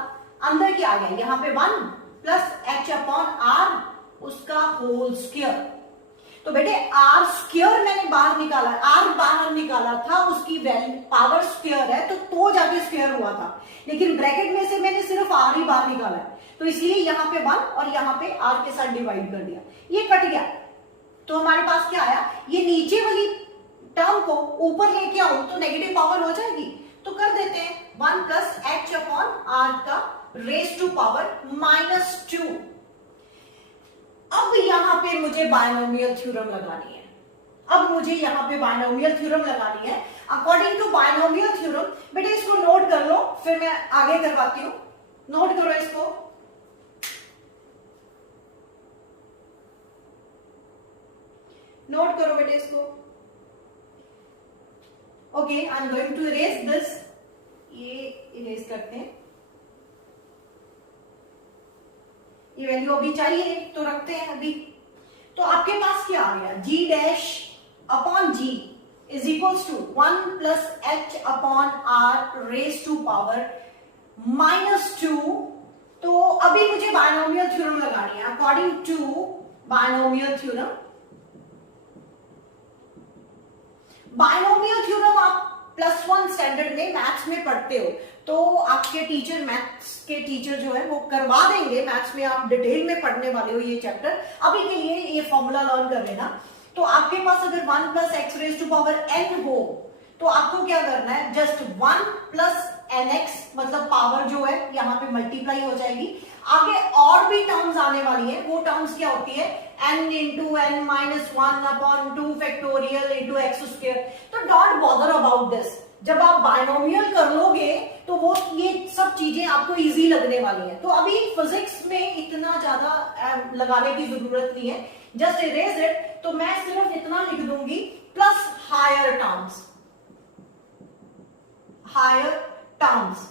अंदर क्या आ गया, यहाँ पे 1 प्लस एच अपॉन आर उसका होल स्क्वायर। तो बेटे आर स्क्वायर मैंने बाहर निकाला, आर बाहर निकाला था, उसकी वैल्यू पावर स्क्वायर है तो जाके स्क्वायर हुआ था, लेकिन ब्रैकेट में से मैंने सिर्फ आर ही बाहर निकाला है, तो इसलिए यहाँ पे 1 और यहाँ पे आर के साथ डिवाइड कर दिया, ये कट गया, तो हमारे पास क्या आया, ये नीचे वाली टर्म को ऊपर लेके आऊं तो नेगेटिव पावर हो जाएगी, तो कर देते हैं 1 प्लस एच अपॉन आर का रेज टू पावर -2। अब यहां पे मुझे बायनोमियल थ्योरम लगानी है, अब मुझे यहां पे बायनोमियल थ्योरम लगानी है अकॉर्डिंग टू बायनोमियल थ्योरम। बेटे इसको नोट कर लो, फिर मैं आगे करवाती हूं, नोट करो इसको, नोट करो बेटे इसको। Okay, I am going to erase this, ये इरेज करते हैं, ये वैल्यू अभी चाहिए तो रखते हैं अभी। तो आपके पास क्या आ गया, g dash upon g is equals to 1 plus h upon R raise to power -2। तो अभी मुझे बायनोमियल थ्योरम लगानी है according to binomial theorem. Binomial theorem आप +1 स्टैंडर्ड में मैथ्स में पढ़ते हो, तो आपके टीचर, मैथ्स के टीचर जो है वो करवा देंगे, मैथ्स में आप डिटेल में पढ़ने वाले हो ये चैप्टर। अभी के लिए ये फॉर्मूला लर्न कर लेना। तो आपके पास अगर 1 plus x raise to power n हो, तो आपको क्या करना है, जस्ट 1 प्लस nx, मतलब पावर जो है यहाँ पे मल्टीप्लाई हो जाएगी, आगे और भी टर्म्स आने वाली है, वो टर्म्स क्या होती है, n into n minus 1 upon 2 factorial into x square. तो डोंट बॉदर अबाउट दिस, जब आप बायनोमियल कर लोगे तो वो ये सब चीजें आपको इजी लगने वाली है। तो अभी फिजिक्स में इतना ज्यादा लगाने की जरूरत नहीं है, जस्ट इरेज इट। तो मैं सिर्फ इतना लिख दूंगी, plus higher terms, higher terms,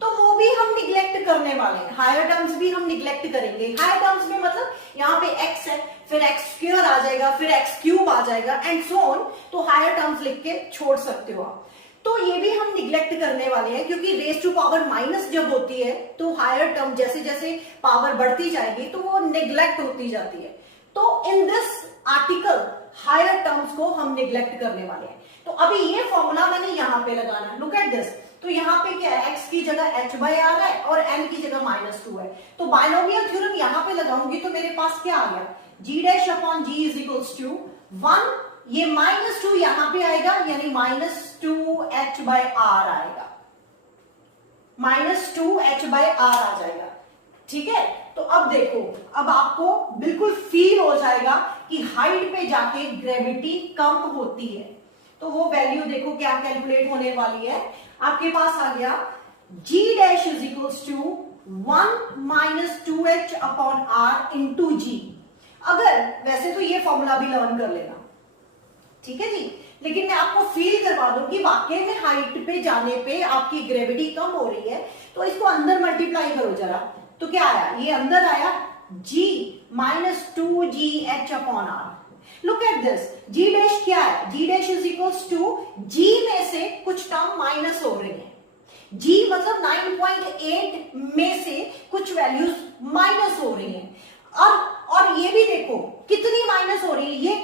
तो वो भी हम निग्लेक्ट करने वाले हैं, हायर टर्म्स भी हम निग्लेक्ट करेंगे। हायर टर्म्स में मतलब यहाँ पे x है, फिर x स्क्वायर आ जाएगा, फिर x क्यूब आ जाएगा एंड सो ऑन, तो हायर टर्म्स लिख के छोड़ सकते हो आप। तो ये भी हम निग्लेक्ट करने वाले हैं, क्योंकि रेज टू पावर माइनस जब होती है तो हायर टर्म जैसे जैसे पावर बढ़ती जाएगी तो वो निग्लेक्ट होती जाती है। तो in this article higher terms को हम निग्लेक्ट करने वाले हैं। तो अभी ये फॉर्मूला मैंने यहाँ पे लगाना है, लुक एट दिस। तो यहाँ पे क्या है, x की जगह h बाय r है और n की जगह -2 है। तो बायनोमियल थ्योरम यहाँ पे लगाऊंगी तो मेरे पास क्या आ गया, g dash upon g is equals to 1, ये -2 यहाँ पे आएगा, यानी -2h बाय r आएगा, -2h बाय r आ जाएगा, ठीक है। तो अब देखो, अब आपको बिल्कुल फील हो जाएगा कि हाइट पे जाके ग्रेविटी कम होती है। तो वो वैल्यू देखो क्या कैलकुलेट होने वाली है, आपके पास आ गया g dash is equals to 1 minus 2h upon r into g. अगर वैसे तो ये फॉर्मूला भी लर्न कर लेना, ठीक है जी, लेकिन मैं आपको फील करवा दूं कि वाकई में हाइट पे जाने पे आपकी ग्रेविटी कम हो रही है, तो इसको अंदर मल्टीप्लाई करो जरा। तो क्या आया, ये अंदर आया g minus 2gh upon r। Look at this, g dash क्या है, g dash is equals to g में से कुछ टर्म माइनस हो रही है, g मतलब 9.8 में से कुछ वैल्यूज माइनस हो रही हैं, और ये भी देखो कितनी माइनस हो रही है, ये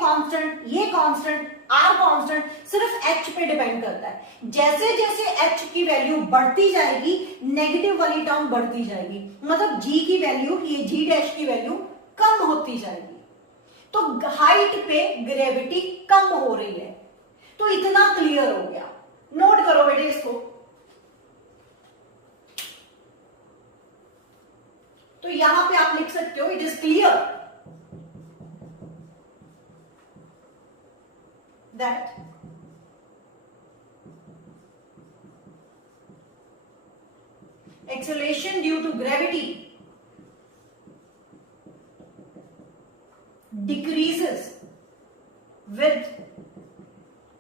कांस्टेंट r कांस्टेंट सिर्फ h पे डिपेंड करता है। जैसे जैसे h की वैल्यू बढ़ती जाएगी, नेगेटिव वाली टर्म बढ़ती जाएगी, मतलब g की वैल्यू, ये g डैश की वैल्यू कम होती जाएगी। तो हाइट पे ग्रेविटी कम हो रही है। तो इतना क्लियर हो गया। नोट करो बेटे इसको। तो यहां पे आप लिख सकते हो, it is clear that acceleration due to gravity decreases with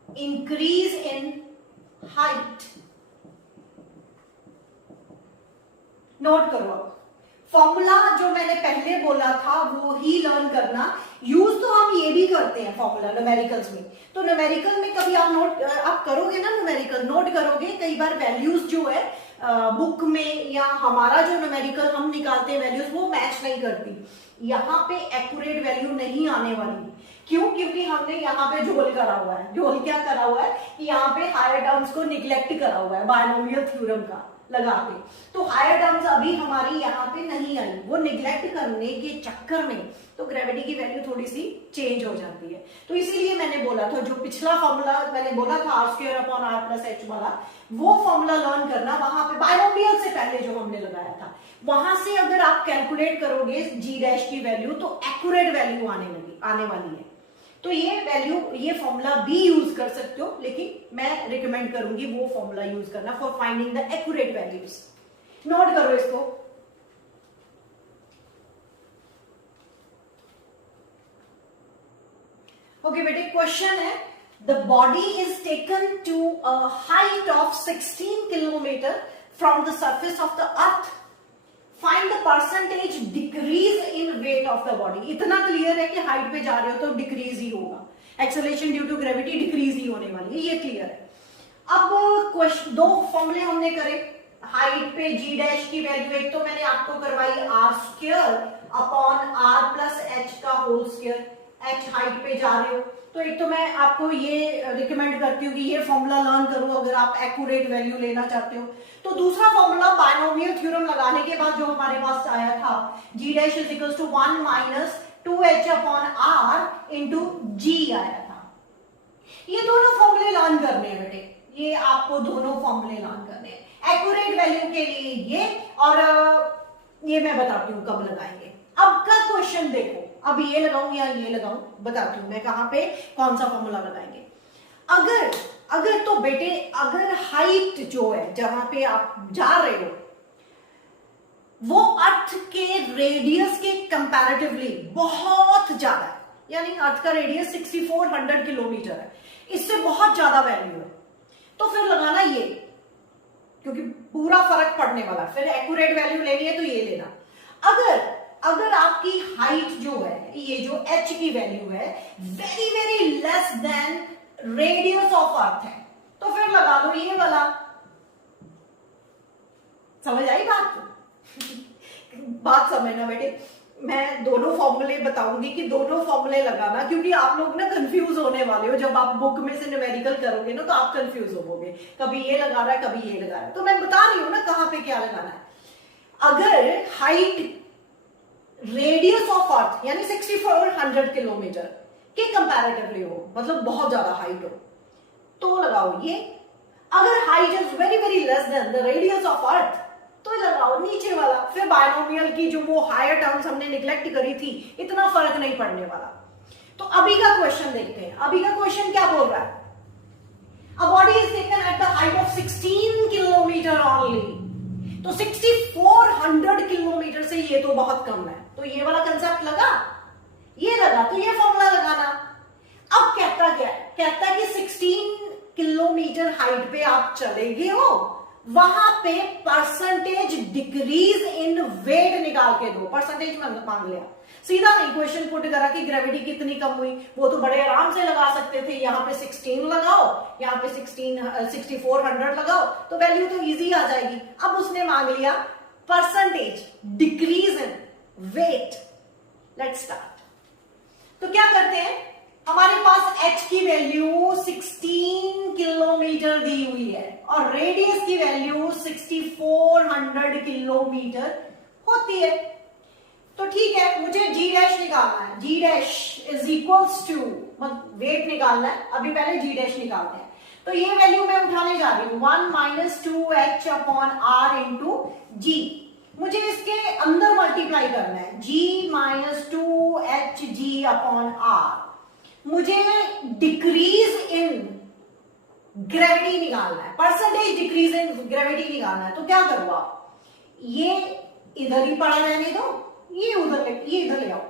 increase in height। Note करो। अब फॉर्मूला जो मैंने पहले बोला था वो ही लर्न करना। यूज तो हम ये भी करते हैं फॉर्मूला न्यूमेरिकल्स में। तो न्यूमेरिकल में कभी आप करोगे ना, न्यूमेरिकल नोट करोगे, कई बार वैल्यूज जो है बुक में या हमारा जो न्यूमेरिकल हम निकालते हैं वैल्यूज वो मैच नहीं करती। यहाँ पे एक्यूरेट वैल्यू नहीं आने वाली। क्यों? क्योंकि हमने यहाँ पे झोल करा हुआ है। झोल क्या करा हुआ है कि यहाँ पे हायर टर्म्स को निग्लेक्ट करा हुआ है बायनोमियल थ्योरम का लगा के। तो हायर टर्म्स अभी हमारी यहाँ पे नहीं आई, वो निग्लेक्ट करने के चक्कर में तो ग्रेविटी की वैल्यू थोड़ी सी चेंज हो जाती है। तो इसीलिए मैंने बोला था, जो पिछला फॉर्मूला मैंने बोला था r²/r+h वाला, वो फॉर्मूला लर्न करना। वहां पे बायनोमियल से पहले जो हमने लगाया था, वहां से अगर आप कैलकुलेट करोगे g' की वैल्यू तो एक्यूरेट वैल्यू आने वाली है। तो ये वैल्यू, ये फॉर्मूला भी यूज कर सकते हो, लेकिन मैं रिकमेंड करूंगी वो फॉर्मूला यूज करना for finding the accurate values. Note करो इसको। ओके बेटे, क्वेश्चन है, the body is taken to a height of 16 kilometre from the surface of the earth. Find the percentage decrease in weight of the body. इतना clear है कि height पे जा रहे हो तो डिक्रीज ही होगा। Acceleration due to gravity decrease ही होने वाली है, ये क्लियर है। अब दो फॉर्मूले हमने करे हाइट पे g' की वैल्यू। एक तो मैंने आपको करवाई r²/r+h का होल स्क्वायर। h हाइट पे जा रहे हो तो एक तो मैं आपको ये रिकमेंड करती हूँ कि ये फॉर्मूला लर्न करो अगर आप एक्यूरेट वैल्यू लेना चाहते हो। तो दूसरा फॉर्मूला बायनोमियल थ्योरम लगाने के बाद जो हमारे पास आया था, g' = 1 - 2h/r × g आया था। ये दोनों फॉर्मूले लर्न करने हैं बेटे, ये आपको दोनों फॉर्मूले लर्न करने हैं एक्यूरेट वैल्यू के लिए ये, और ये मैं बताती हूँ कब लगाएंगे। अब का क्वेश्चन देखो, अब ये लगाऊं या ये लगाऊं, बताती हूं मैं कहां पे कौन सा फॉर्मूला लगाएंगे। अगर तो बेटे, अगर हाइट जो है जहां पे आप जा रहे हो वो अर्थ के रेडियस के कंपैरेटिवली बहुत ज्यादा है, यानी अर्थ का रेडियस 6400 किलोमीटर है, इससे बहुत ज्यादा वैल्यू है, तो फिर लगाना ये, क्योंकि पूरा फर्क पड़ने वाला। फिर एक्यूरेट वैल्यू लेनी है तो ये लेना। अगर आपकी हाइट जो है, ये जो h की वैल्यू है very very less than radius of earth है, तो फिर लगा दो ये वाला। समझ आई बात? बात समझना बेटे, मैं दोनों फॉर्मूले बताऊंगी कि दोनों फॉर्मूले लगाना, क्योंकि आप लोग ना कंफ्यूज होने वाले हो। जब आप बुक में से न्यूमेरिकल करोगे ना तो आप कंफ्यूज होगे, कभी ये लगा रहा है कभी ये लगा रहा है। तो मैं बता रही हूं ना कहां पे क्या लगाना है। अगर हाइट रेडियस ऑफ अर्थ यानी 6400 किलोमीटर के कंपैरेटिवली हो, मतलब बहुत ज्यादा हाइट हो, तो लगाओ ये। अगर height is very very less than the radius of अर्थ तो लगाओ नीचे वाला। फिर बायनोमियल की जो वो हायर टर्म्स हमने निग्लेक्ट करी थी, इतना फर्क नहीं पड़ने वाला। तो अभी का क्वेश्चन देखते हैं। अभी का क्वेश्चन क्या बोल रहा है? A body is taken at the height of 16 kilometre only। तो 6400 किलोमीटर से ये तो बहुत कम है, तो ये वाला कंसेप्ट लगा, ये लगा, तो ये फॉर्मूला लगाना। अब कहता क्या है? कहता है कि 16 किलोमीटर हाइट पे आप चले गए हो, वहां पे परसेंटेज डिक्रीज इन वेट निकाल के दो। परसेंटेज मांग लिया, सीधा नहीं क्वेश्चन पुट करा कि ग्रेविटी कितनी कम हुई, वो तो बड़े आराम से लगा सकते थे। यहाँ पे 16 लगाओ, यहाँ पे 6400 लगाओ, तो वैल्यू तो इजी आ जाएगी। अब उसने मांग लिया percentage decrease in weight. Let's start. तो क्या करते हैं, हमारे पास h की वैल्यू 16 किलोमीटर दी हुई है और रेडियस की वैल्यू 6400 किलोमीटर होती है। तो ठीक है, मुझे जी डैश निकालना है। G dash is equals to, wait निकालना है, अभी पहले जी डैश निकालते हैं। तो ये वैल्यू मैं उठाने जा रही हूं 1 minus 2h upon R into g. मुझे इसके अंदर मल्टीप्लाई करना है, g minus 2hg upon R. मुझे डिक्रीज इन ग्रेविटी निकालना है, परसेंटेज डिक्रीज इन ग्रेविटी निकालना है। तो क्या करूँ आप, ये इधर ही पड़ा रहने दो, ये इधर ले आओ।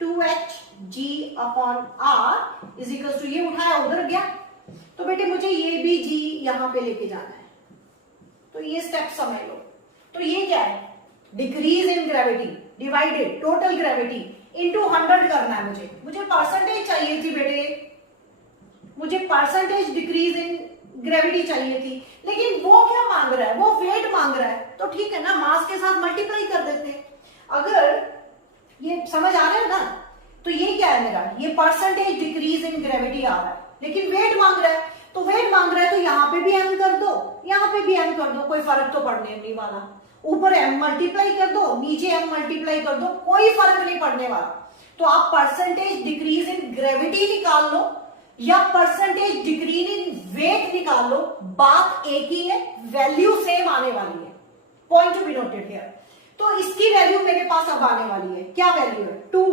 2hg upon r is equal to, ये उठाया उधर गया, तो बेटे मुझे ये भी g यहां पे लेके जाना है। तो ये स्टेप समझ लो। तो ये क्या है, decrease in gravity divided total gravity into 100 करना है। मुझे परसेंटेज चाहिए थी बेटे, मुझे परसेंटेज डिक्रीज इन ग्रेविटी चाहिए थी, लेकिन वो क्या मांग रहा है, वो वेट मांग रहा है। तो ठीक है ना, मास के साथ मल्टीप्लाई कर देते हैं। अगर ये समझ आ रहा है ना, तो ये क्या है मेरा, ये परसेंटेज डिक्रीज इन ग्रेविटी आ रहा है, लेकिन वेट मांग रहा है। तो वेट मांग रहा है, तो यहां पे भी m कर दो, यहां पे भी m कर दो, कोई फर्क तो पड़ने नहीं वाला। ऊपर m मल्टीप्लाई कर दो, नीचे m मल्टीप्लाई कर दो, कोई फर्क नहीं पड़ने वाला। तो आप परसेंटेज डिक्रीज इन ग्रेविटी निकाल लो या परसेंटेज डिक्रीज इन वेट निकाल लो, बात एक ही है, वैल्यू सेम आने वाली है। Point to be noted here. तो इसकी वैल्यू मेरे पास अब आने वाली है, क्या वैल्यू है, 2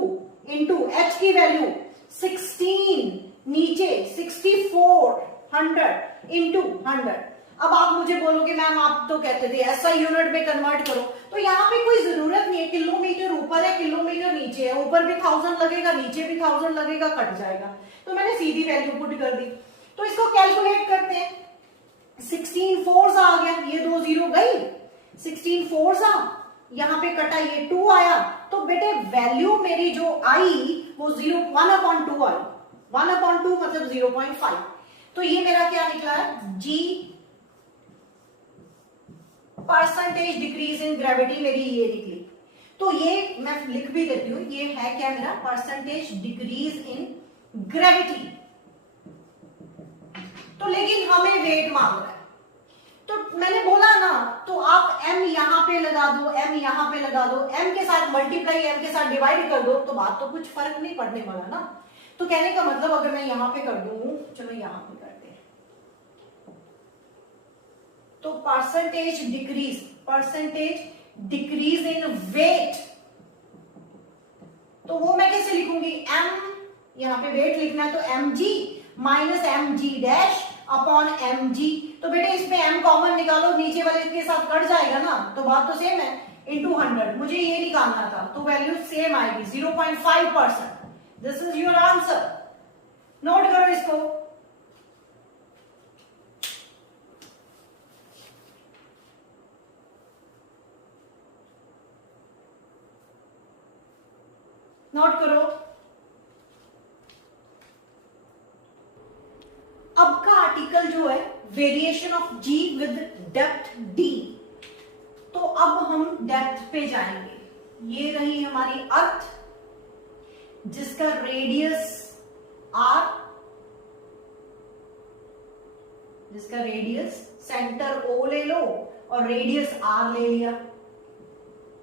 इंटू h की वैल्यू 16, नीचे 6400 इंटू 100। अब आप मुझे बोलोगे मैम आप तो कहते थे ऐसा यूनिट में कन्वर्ट करो, तो यहाँ पे कोई जरूरत नहीं है। किलोमीटर ऊपर है, किलोमीटर नीचे है, ऊपर भी 1000 लगेगा, नीचे भी 1000 लगेगा, कट जाएगा। तो मैंने सीधी वैल्यू पुट कर दी। तो इसको कैलकुलेट करते हैं। 16 4 आ गया, ये 2 0 गई, 16 4 यहां पे कटा, ये 2 आया। तो बेटे वैल्यू मेरी जो आई वो 1/2 आई, 1/2 मतलब 0.5। तो ये मेरा क्या निकला है, जी परसेंटेज डिक्रीज इन ग्रेविटी मेरी ये निकली। तो ये मैं लिख भी देती हूं, ये है क्या मेरा, परसेंटेज डिक्रीज इन ग्रेविटी। तो लेकिन हमें वेट मांग रहा है, तो मैंने बोला ना, तो आप m यहां पे लगा दो, m यहां पे लगा दो, m के साथ मल्टीप्लाई, m के साथ डिवाइड कर दो, तो बात तो कुछ फर्क नहीं पड़ने वाला ना। तो कहने का मतलब अगर मैं यहां पे कर दूं, चलो यहां पे करते हैं, तो परसेंटेज डिक्रीज इन वेट, तो वो मैं कैसे लिखूंगी, m यहां पे वेट लिखना है, तो mg minus mg dash upon mg। तो बेटे इसमें m कॉमन निकालो, नीचे वाले के साथ कट जाएगा ना, तो बात तो सेम है, इंटू 100। मुझे ये निकालना था, तो वैल्यू सेम आएगी 0.5%। This is your answer. Note करो इसको। नोट करो। अब का आर्टिकल जो है variation of g with depth d. तो अब हम डेप्थ पे जाएंगे। ये रही हमारी अर्थ जिसका रेडियस आर, जिसका रेडियस सेंटर ओ ले लो और रेडियस आर ले लिया।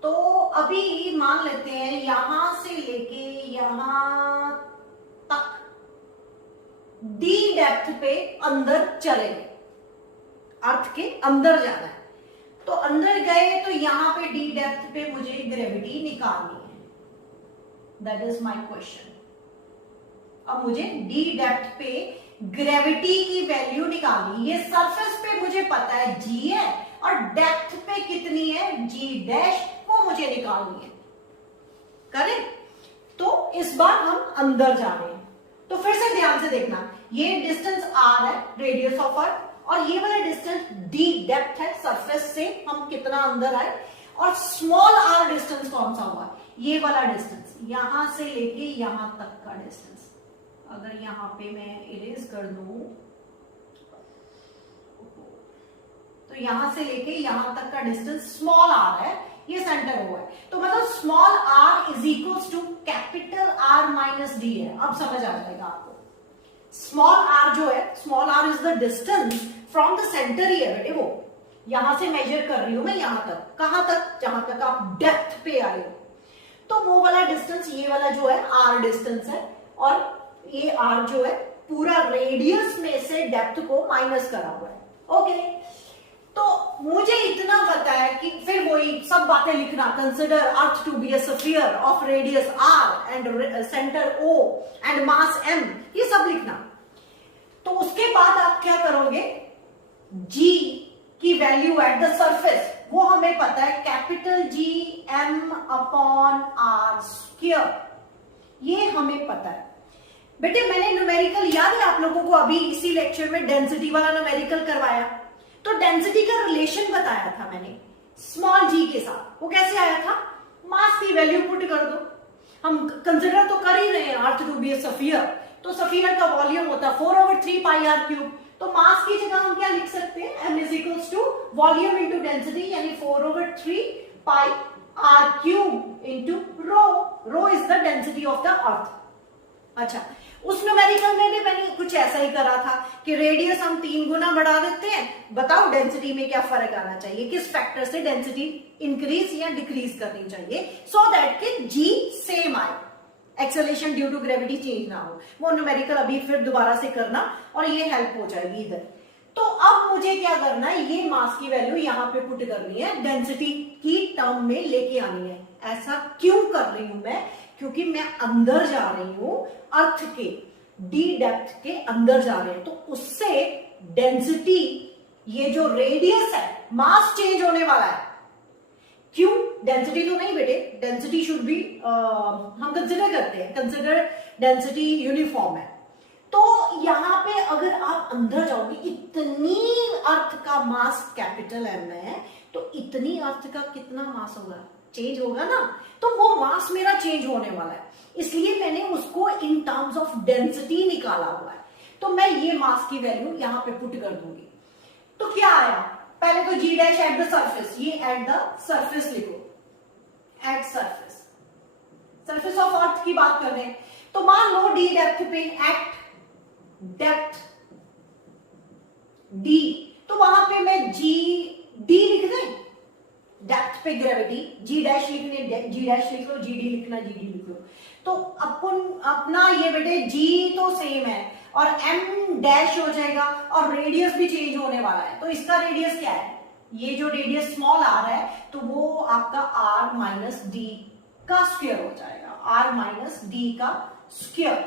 तो अभी मान लेते हैं यहां से लेके यहां तक डी डेप्थ पे अंदर चलेंगे, अर्थ के अंदर जाना है। तो अंदर गए तो यहां पे डी डेप्थ पे मुझे ग्रेविटी निकालनी है, दैट इज माय क्वेश्चन। अब मुझे डी डेप्थ पे ग्रेविटी की वैल्यू निकालनी। ये सरफेस पे मुझे पता है जी है और डेप्थ पे कितनी है जी डैश, वो मुझे निकालनी है। करेक्ट। तो इस बार हम अंदर जा रहे हैं, तो फिर से ध्यान से देखना, ये डिस्टेंस आर है, रेडियस ऑफ अर्थ, और ये वाला डिस्टेंस डी डेप्थ है, सरफेस से हम कितना अंदर आए, और स्मॉल आर डिस्टेंस कौन सा हुआ, ये वाला डिस्टेंस, यहां से लेके यहां तक का डिस्टेंस। अगर यहां पे मैं इरेज कर दूं तो यहां से लेके यहां तक का डिस्टेंस स्मॉल आर है, ये सेंटर हुआ है। तो मतलब small are is equals to capital R minus d है। अब समझ आ जाएगा आपको। स्मॉल आर जो है, small are is the distance from the centre ही है बेटे, वो यहां से मेजर कर रही हूं मैं यहां तक, कहां तक, जहां तक आप डेप्थ पे आए हो। तो वो वाला डिस्टेंस, ये वाला जो है r डिस्टेंस है, और ये r जो है पूरा रेडियस में से डेप्थ को माइनस करा हुआ है। ओके, तो मुझे इतना पता है कि फिर वही सब बातें लिखना, consider earth to be a sphere of radius r and centre o and mass m, ये सब लिखना। तो उसके बाद आप क्या करोगे, g की वैल्यू एट द सरफेस, वो हमें पता है capital G m upon r square, ये हमें पता है। बेटे मैंने न्यूमेरिकल याद है आप लोगों को, अभी इसी लेक्चर में डेंसिटी वाला न्यूमेरिकल करवाया, तो डेंसिटी का रिलेशन बताया था मैंने स्मॉल g के साथ। वो कैसे आया था, मास की वैल्यू पुट कर दो, हम कंसिडर तो कर ही रहे हैं earth to be a sphere, तो स्फीयर का वॉल्यूम होता है 4/3 पाई r क्यूब, तो मास की जगह हम क्या लिख सकते हैं, m is equals to volume into density, यानी 4/3 pi r cube into rho, rho is the density of the earth. अच्छा, उस न्यूमेरिकल में भी मैंने कुछ ऐसा ही करा था कि रेडियस हम 3 गुना बढ़ा देते हैं, बताओ डेंसिटी में क्या फर्क आना चाहिए, किस फैक्टर से डेंसिटी इंक्रीज या डिक्रीज करनी चाहिए, सो दैट कि g सेम आए, acceleration due to gravity change ना हो। वो न्यूमेरिकल अभी फिर दोबारा से करना और ये हेल्प हो जाएगी इधर। तो अब मुझे क्या करना है, ये मास की वैल्यू यहाँ पे पुट करनी है, डेंसिटी की टर्म में लेके आनी है। ऐसा क्यों कर रही हूं मैं, क्योंकि मैं अंदर जा रही हूं, अर्थ के डी डेप्थ के अंदर जा रहे हैं, तो उससे डेंसिटी, ये जो रेडियस है, मास चेंज होने वाला है। क्यों, डेंसिटी तो नहीं बेटे, डेंसिटी शुड बी, हम कंसिडर करते हैं, कंसिडर डेंसिटी यूनिफॉर्म है। तो यहां पे अगर आप अंदर जाओगे, इतनी अर्थ का मास कैपिटल एम है, तो इतनी अर्थ का कितना मास होगा, चेंज होगा ना, तो वो मास मेरा चेंज होने वाला है, इसलिए मैंने उसको इन टर्म्स ऑफ डेंसिटी निकाला हुआ है। तो मैं ये मास की वैल्यू यहां पे पुट कर दूंगी। तो क्या आया, पहले तो g dash at the surface, ये एट द सरफेस लिखो, एट सरफेस, सरफेस ऑफ अर्थ की बात कर रहे हैं, तो मान लो d डेप्थ पे, एट डेप्थ d, तो वहां पे मैं g d लिख दें, डेप्थ पे ग्रेविटी, g डैश लिखने g डैश लिख लो, gd लिखना gd लिख लो, तो अपन अपना ये बेटे g तो सेम है और m डैश हो जाएगा और रेडियस भी चेंज होने वाला है। तो इसका रेडियस क्या है, ये जो रेडियस स्मॉल r है, तो वो आपका r माइनस डी का स्क्वायर हो जाएगा, r माइनस डी का स्क्वायर।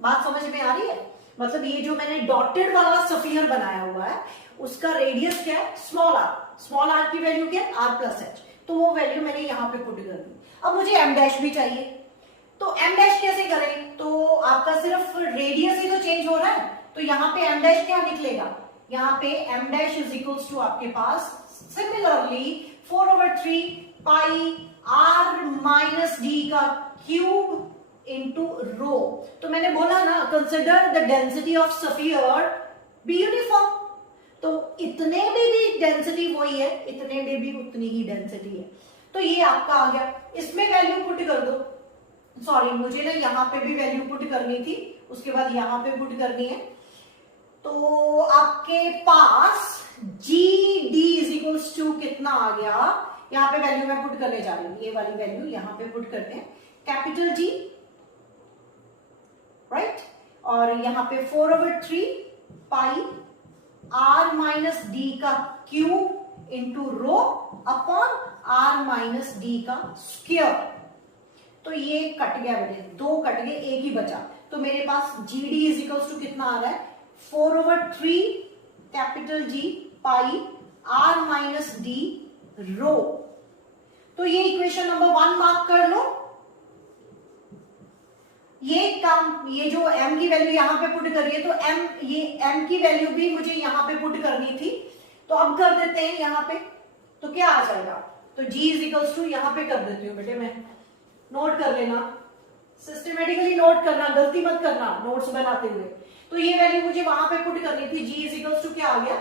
बात समझ में आ रही है, मतलब ये जो मैंने डॉटेड वाला स्फीयर बनाया हुआ है, उसका रेडियस क्या है, स्मॉल r, स्मॉल r की वैल्यू क्या है, r प्लस एच, तो वो वैल्यू मैंने यहां पे पुट कर दी। अब मुझे m डैश भी चाहिए, तो m डैश कैसे करें, तो आपका सिर्फ रेडियस ही तो चेंज हो रहा है, तो यहाँ पे m डैश क्या निकलेगा, यहाँ पे m dash is equals to आपके पास similarly 4/3 pi r minus d का क्यूब इंटू रो। तो मैंने बोला ना, consider the density of sphere be uniform, तो इतने में भी डेंसिटी वही है, इतने में भी उतनी ही डेंसिटी है, तो ये आपका आ गया। इसमें वैल्यू पुट कर दो, सॉरी मुझे ना यहाँ पे भी वैल्यू पुट करनी थी, उसके बाद यहाँ पे पुट करनी है, तो आपके पास g d is equals to कितना आ गया, यहाँ पे वैल्यू मैं पुट करने जा रही हूँ, ये वाली वैल्यू यहाँ पे पुट करते हैं, कैपिटल जी, राइट, और यहाँ पे 4/3 पाई r माइनस डी का cube into rho upon r minus d का स्क्वायर। तो ये कट गया बेटे, दो कट गए, एक ही बचा, तो मेरे पास g d is equals to कितना आ रहा है, 4/3 capital G pi r minus d rho. तो ये इक्वेशन नंबर 1 मार्क कर लो। ये काम, ये जो m की वैल्यू यहां पे पुट करिए, तो m, ये m की वैल्यू भी मुझे यहां पे पुट करनी थी, तो अब कर देते हैं यहां पे, तो क्या आ जाएगा, तो g इज इक्वल्स टू यहां पे कर देती हूँ बेटे, मैं नोट कर लेना, सिस्टमेटिकली नोट करना, गलती मत करना नोट्स बनाते हुए। तो ये वैल्यू मुझे वहां पे पुट करनी थी, g इज इक्वल्स टू क्या आ गया,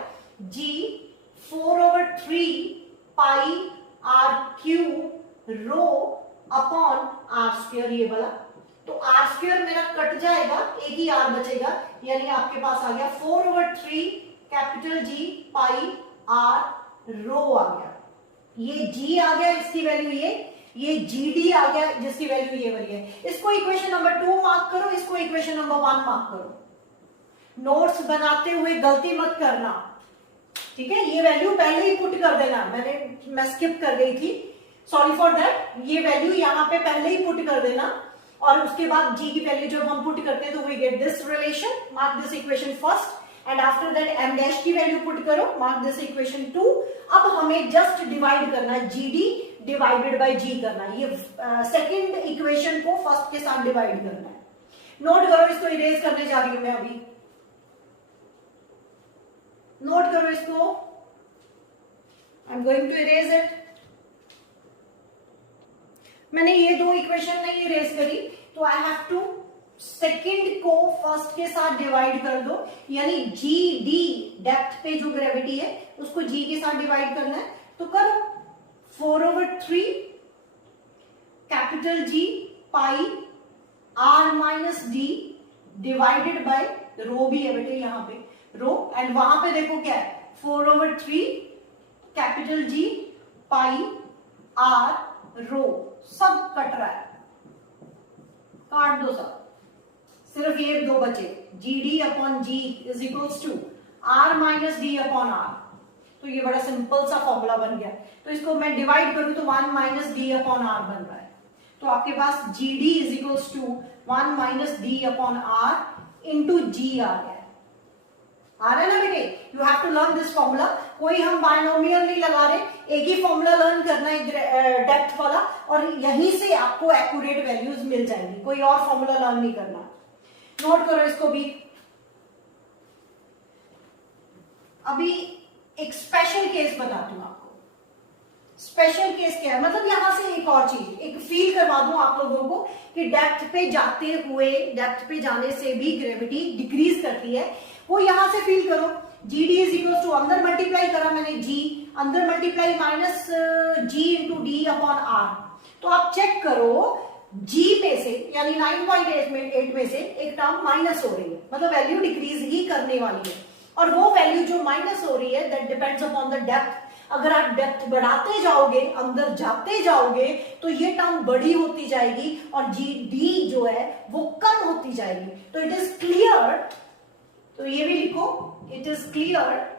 g 4/3 pi r cube rho upon r square, ये वाला, तो r स्क्वायर मेरा कट जाएगा, एक ही r बचेगा, यानी आपके पास आ गया 4/3 कैपिटल G पाई r रो आ गया, ये g आ गया, इसकी वैल्यू ये, ये GD आ गया जिसकी वैल्यू ये वाली है। इसको इक्वेशन नंबर 2 मार्क करो, इसको इक्वेशन नंबर 1 मार्क करो। नोट्स बनाते हुए गलती मत करना, ठीक है। ये वैल्यू पहले ही पुट कर देना, मैं स्किप कर गई थी, सॉरी फॉर दैट। ये वैल्यू यहाँ पे पहले ही पुट कर देना और उसके बाद G की वैल्यू जब हम पुट करते हैं तो we get this relation, mark this equation first and after that m dash की वैल्यू पुट करो, मार्क दिस इक्वेशन 2। अब हमें जस्ट डिवाइड करना है, GD डिवाइडेड बाय G करना है। ये सेकंड इक्वेशन को फर्स्ट के साथ डिवाइड करना है। नोट करो, इसको इरेज करने जा रही हूं मैं अभी, नोट करो इसको, I am going to erase it. मैंने ये दो इक्वेशन नहीं इरेज करी तो आई हैव टू सेकंड को फर्स्ट के साथ डिवाइड कर दो, यानी जी डी डेप्थ पे जो ग्रेविटी है उसको जी के साथ डिवाइड करना है। तो करो 4/3 capital G pi R minus d divided by rho भी है बेटे यहाँ पे रो, एंड वहां पे देखो क्या है 4/3 कैपिटल जी पाई आर रो, सब कट रहा है, काट दो सब, सिर्फ ये दो बचे, g d upon g is equals to R minus d upon R. तो ये बड़ा सिंपल सा फॉर्मूला बन गया। तो इसको मैं डिवाइड करूं तो 1 माइनस डी अपॉन आर बन रहा है। तो आपके पास g d is equals to 1 minus d upon R into g आ गया। आ रहा है ना बेटे, you have to learn this formula. कोई हम बायनोमियल नहीं लगा रहे, एक ही फॉर्मूला लर्न करना है डेप्थ वाला, और यहीं से आपको एक्यूरेट वैल्यूज मिल जाएंगी, कोई और फॉर्मूला लर्न नहीं करना। नोट करो इसको भी। अभी एक स्पेशल केस बताती हूं आपको। स्पेशल केस क्या है, मतलब यहां से एक और चीज, एक फील करवा दूं आप लोगों को कि डेप्थ पे जाते हुए, डेप्थ पे जाने से भी ग्रेविटी डिक्रीज करती है। वो यहां से फील करो, g d is equal to, अंदर मल्टीप्लाई करा मैंने जी, अंदर multiply minus g into d upon R. तो आप चेक करो जी में से, यानी 9.8 में से एक टर्म माइनस हो रही है, मतलब वैल्यू डिक्रीज ही करने वाली है। और वो वैल्यू जो माइनस हो रही है that depends upon the depth. अगर आप डेप्थ बढ़ाते जाओगे, अंदर जाते जाओगे, तो ये टर्म बड़ी होती जाएगी और जी डी जो है वो कम होती जाएगी। तो इट इज क्लियर, तो ये भी लिखो, it is clear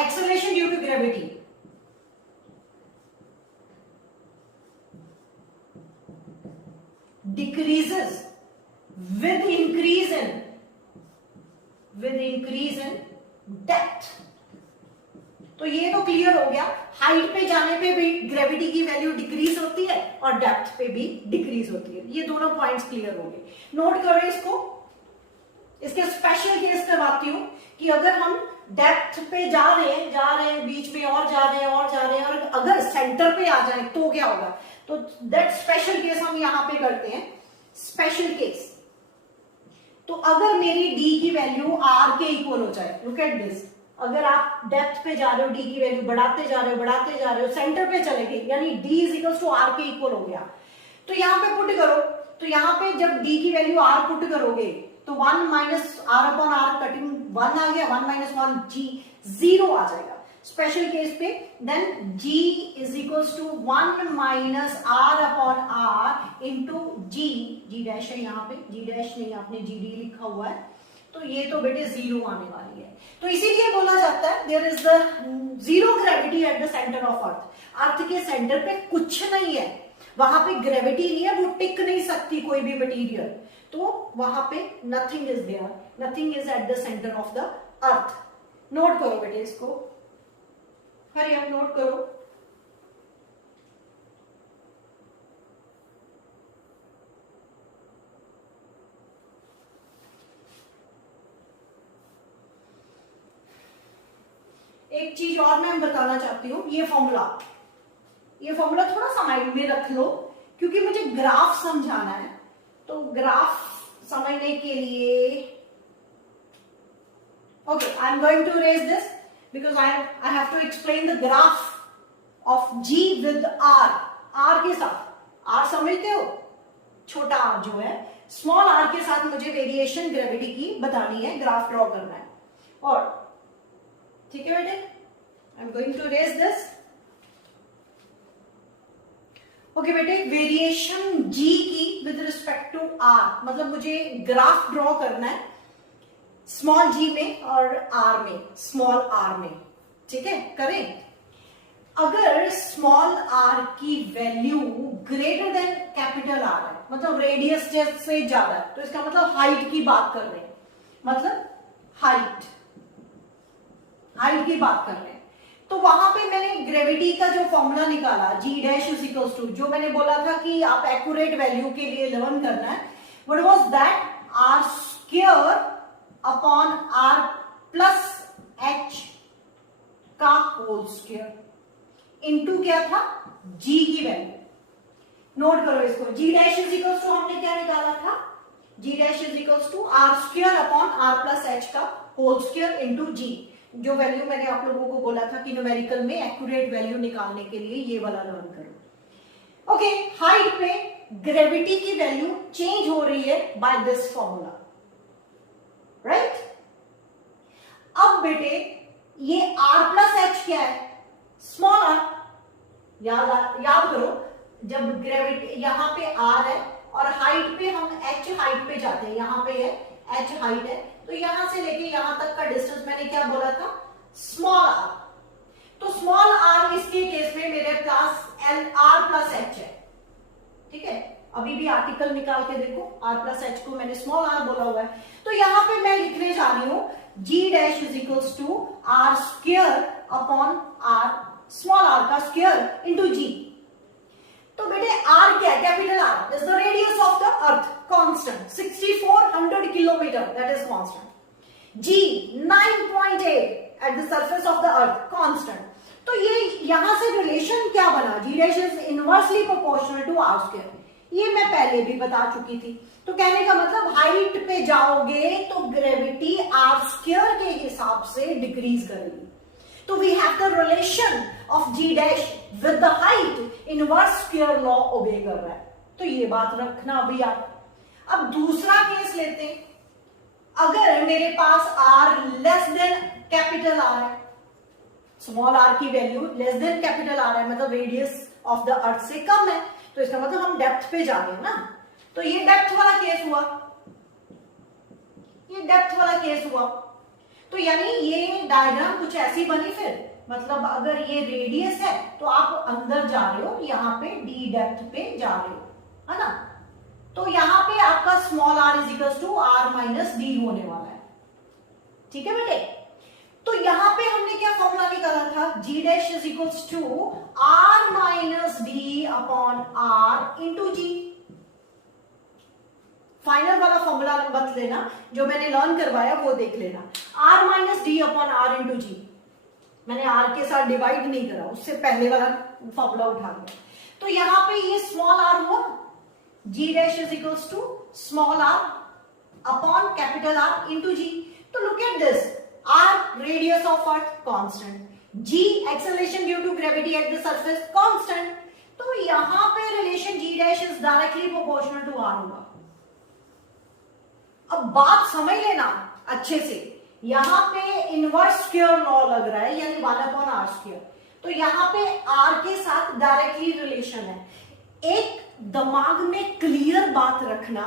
acceleration due to gravity decreases with increase in depth। तो ये तो क्लियर हो गया, हाइट पे जाने पे भी ग्रेविटी की वैल्यू डिक्रीज होती है और डेप्थ पे भी डिक्रीज होती है। ये दोनों पॉइंट्स क्लियर हो गए। नोट करो इसको। इसके स्पेशल केस करवाती हूं कि अगर हम डेप्थ पे जा रहे हैं, बीच में और जा रहे हैं और अगर सेंटर पे आ जाए तो क्या होगा। तो दैट स्पेशल केस हम यहां पे करते हैं। स्पेशल केस, तो अगर मेरी डी की वैल्यू आर के इक्वल हो जाए, लुक एट दिस, अगर आप डेप्थ पे जा रहे हो, डी की वैल्यू बढ़ाते जा रहे हो, सेंटर पे चले गए, यानी d is equal to R के इक्वल हो गया। तो यहां पे पुट करो, तो यहां पे जब डी की वैल्यू आर पुट करोगे तो 1 minus R upon R, cutting 1 आ गया, 1 माइनस 1 जी 0 आ जाएगा। स्पेशल केस पे then g is equals to 1 minus R upon R into g, g dash है यहाँ पे, जी डैश नहीं आपने जी डी लिखा हुआ है, तो ये तो बेटे 0 आने वाली है। तो इसीलिए बोला जाता है there is the zero gravity at the centre of earth. Earth के सेंटर पे कुछ नहीं है, वहां पे ग्रेविटी नहीं है, वो टिक नहीं सकती कोई भी मटीरियल, तो वहां पे nothing is there, nothing is at the centre of the earth. Note करो बेटे इसको, हरी आप नोट करो। एक चीज और मैं बताना चाहती हूं, ये फॉर्मूला थोड़ा सा माइंड में रख लो, क्योंकि मुझे ग्राफ समझाना है। तो ग्राफ समझने के लिए okay, I am going to erase this because I have to explain the graph of G with R, R के साथ, R समझते हो, छोटा r जो है, स्मॉल r के साथ मुझे वेरिएशन ग्रेविटी की बतानी है, ग्राफ ड्रॉ करना है। और ठीक है बेटे, I am going to erase this. Okay बेटे, वेरिएशन जी की विद रिस्पेक्ट टू आर, मतलब मुझे ग्राफ ड्रॉ करना है स्मॉल जी में और आर में, स्मॉल आर में, ठीक है, करें। अगर स्मॉल आर की value greater than capital R है, मतलब रेडियस से ज्यादा है, तो इसका मतलब हाइट की बात कर रहे हैं, मतलब हाइट की बात कर रहे हैं। तो वहां पे मैंने ग्रेविटी का जो फॉर्मूला निकाला, जी डैश इज इक्वल्स टू, जो मैंने बोला था कि आप एक्यूरेट वैल्यू के लिए लर्न करना है, what was that, are square upon are plus H का होल स्क्वायर इनटू क्या था, जी की वैल्यू। नोट करो इसको, जी डैश इज इक्वल्स टू हमने क्या निकाला था, जी dash is equals to R square upon are plus H का होल स्क्वायर इनटू जी, जो वैल्यू मैंने आप लोगों को बोला था कि न्यूमेरिकल में एक्यूरेट वैल्यू निकालने के लिए ये वाला लर्न करो। ओके, हाइट पे ग्रेविटी की वैल्यू चेंज हो रही है बाय दिस फॉर्मूला, राइट। अब बेटे ये r प्लस एच क्या है, स्मॉल आर। याद करो, जब ग्रेविटी यहां पे r है और हाइट पे हम h हाइट पे जाते हैं, यहां पे है h हाइट है, तो यहां से लेके यहां तक का डिस्टेंस मैंने क्या बोला था, स्मॉल आर। तो स्मॉल आर इसके केस में मेरे पास r प्लस एच है, ठीक है। अभी भी आर्टिकल निकाल के देखो, r प्लस एच को मैंने स्मॉल r बोला हुआ है, तो यहां पे मैं लिखने जा रही हूं g dash is equals to R square upon R, small r का स्क्वायर इनटू g। तो बेटे r क्या है, capital R is the radius of the earth, constant 6400 kilometre, that is constant. g 9.8 at the surface of the earth, constant. तो ये यहां से relation क्या बना, g dash is inversely proportional to r square, ये मैं पहले भी बता चुकी थी। तो कहने का मतलब हाइट पे जाओगे तो ग्रेविटी r स्क्वायर के हिसाब से डिक्रीज करेगी। तो we have the relation of g dash with the height, inverse square law obey कर रहा है, तो ये बात रखना अभी आप। अब दूसरा केस लेते हैं, अगर मेरे पास r less than capital r है, स्मॉल r की value less than capital r है, मतलब रेडियस ऑफ द अर्थ से कम है, तो इसका मतलब हम डेप्थ पे जा रहे हैं ना। तो ये डेप्थ वाला केस हुआ, ये डेप्थ वाला केस हुआ। तो यानी ये डायग्राम कुछ ऐसी बनी, फिर मतलब अगर ये रेडियस है तो आप अंदर जा रहे हो, यहाँ पे डी डेप्थ पे जा रहे हो, है ना। तो यहाँ पे आपका small r is equal to r minus d होने वाला है, ठीक है बेटे। तो यहां पे हमने क्या फॉर्मूला निकाला था, g dash is equals to r minus d upon r into g. Final वाला फॉर्मूला मत लेना, जो मैंने लर्न करवाया वो देख लेना, r minus d upon r into g. मैंने r के साथ डिवाइड नहीं करा, उससे पहले वाला फॉर्मूला उठा लिया। तो यहां पे ये स्मॉल r हुआ, g dash is equals to small r upon capital R into g. तो look at this, r radius of earth constant, g acceleration due to gravity at the surface constant। तो यहां पे relation g dash is directly proportional to r होगा। अब बात समझ लेना अच्छे से, यहां पे इनवर्स स्क्वायर लॉ लग रहा है, यानी 1/r²। तो यहां पे r के साथ डायरेक्टली रिलेशन है। एक दिमाग में क्लियर बात रखना,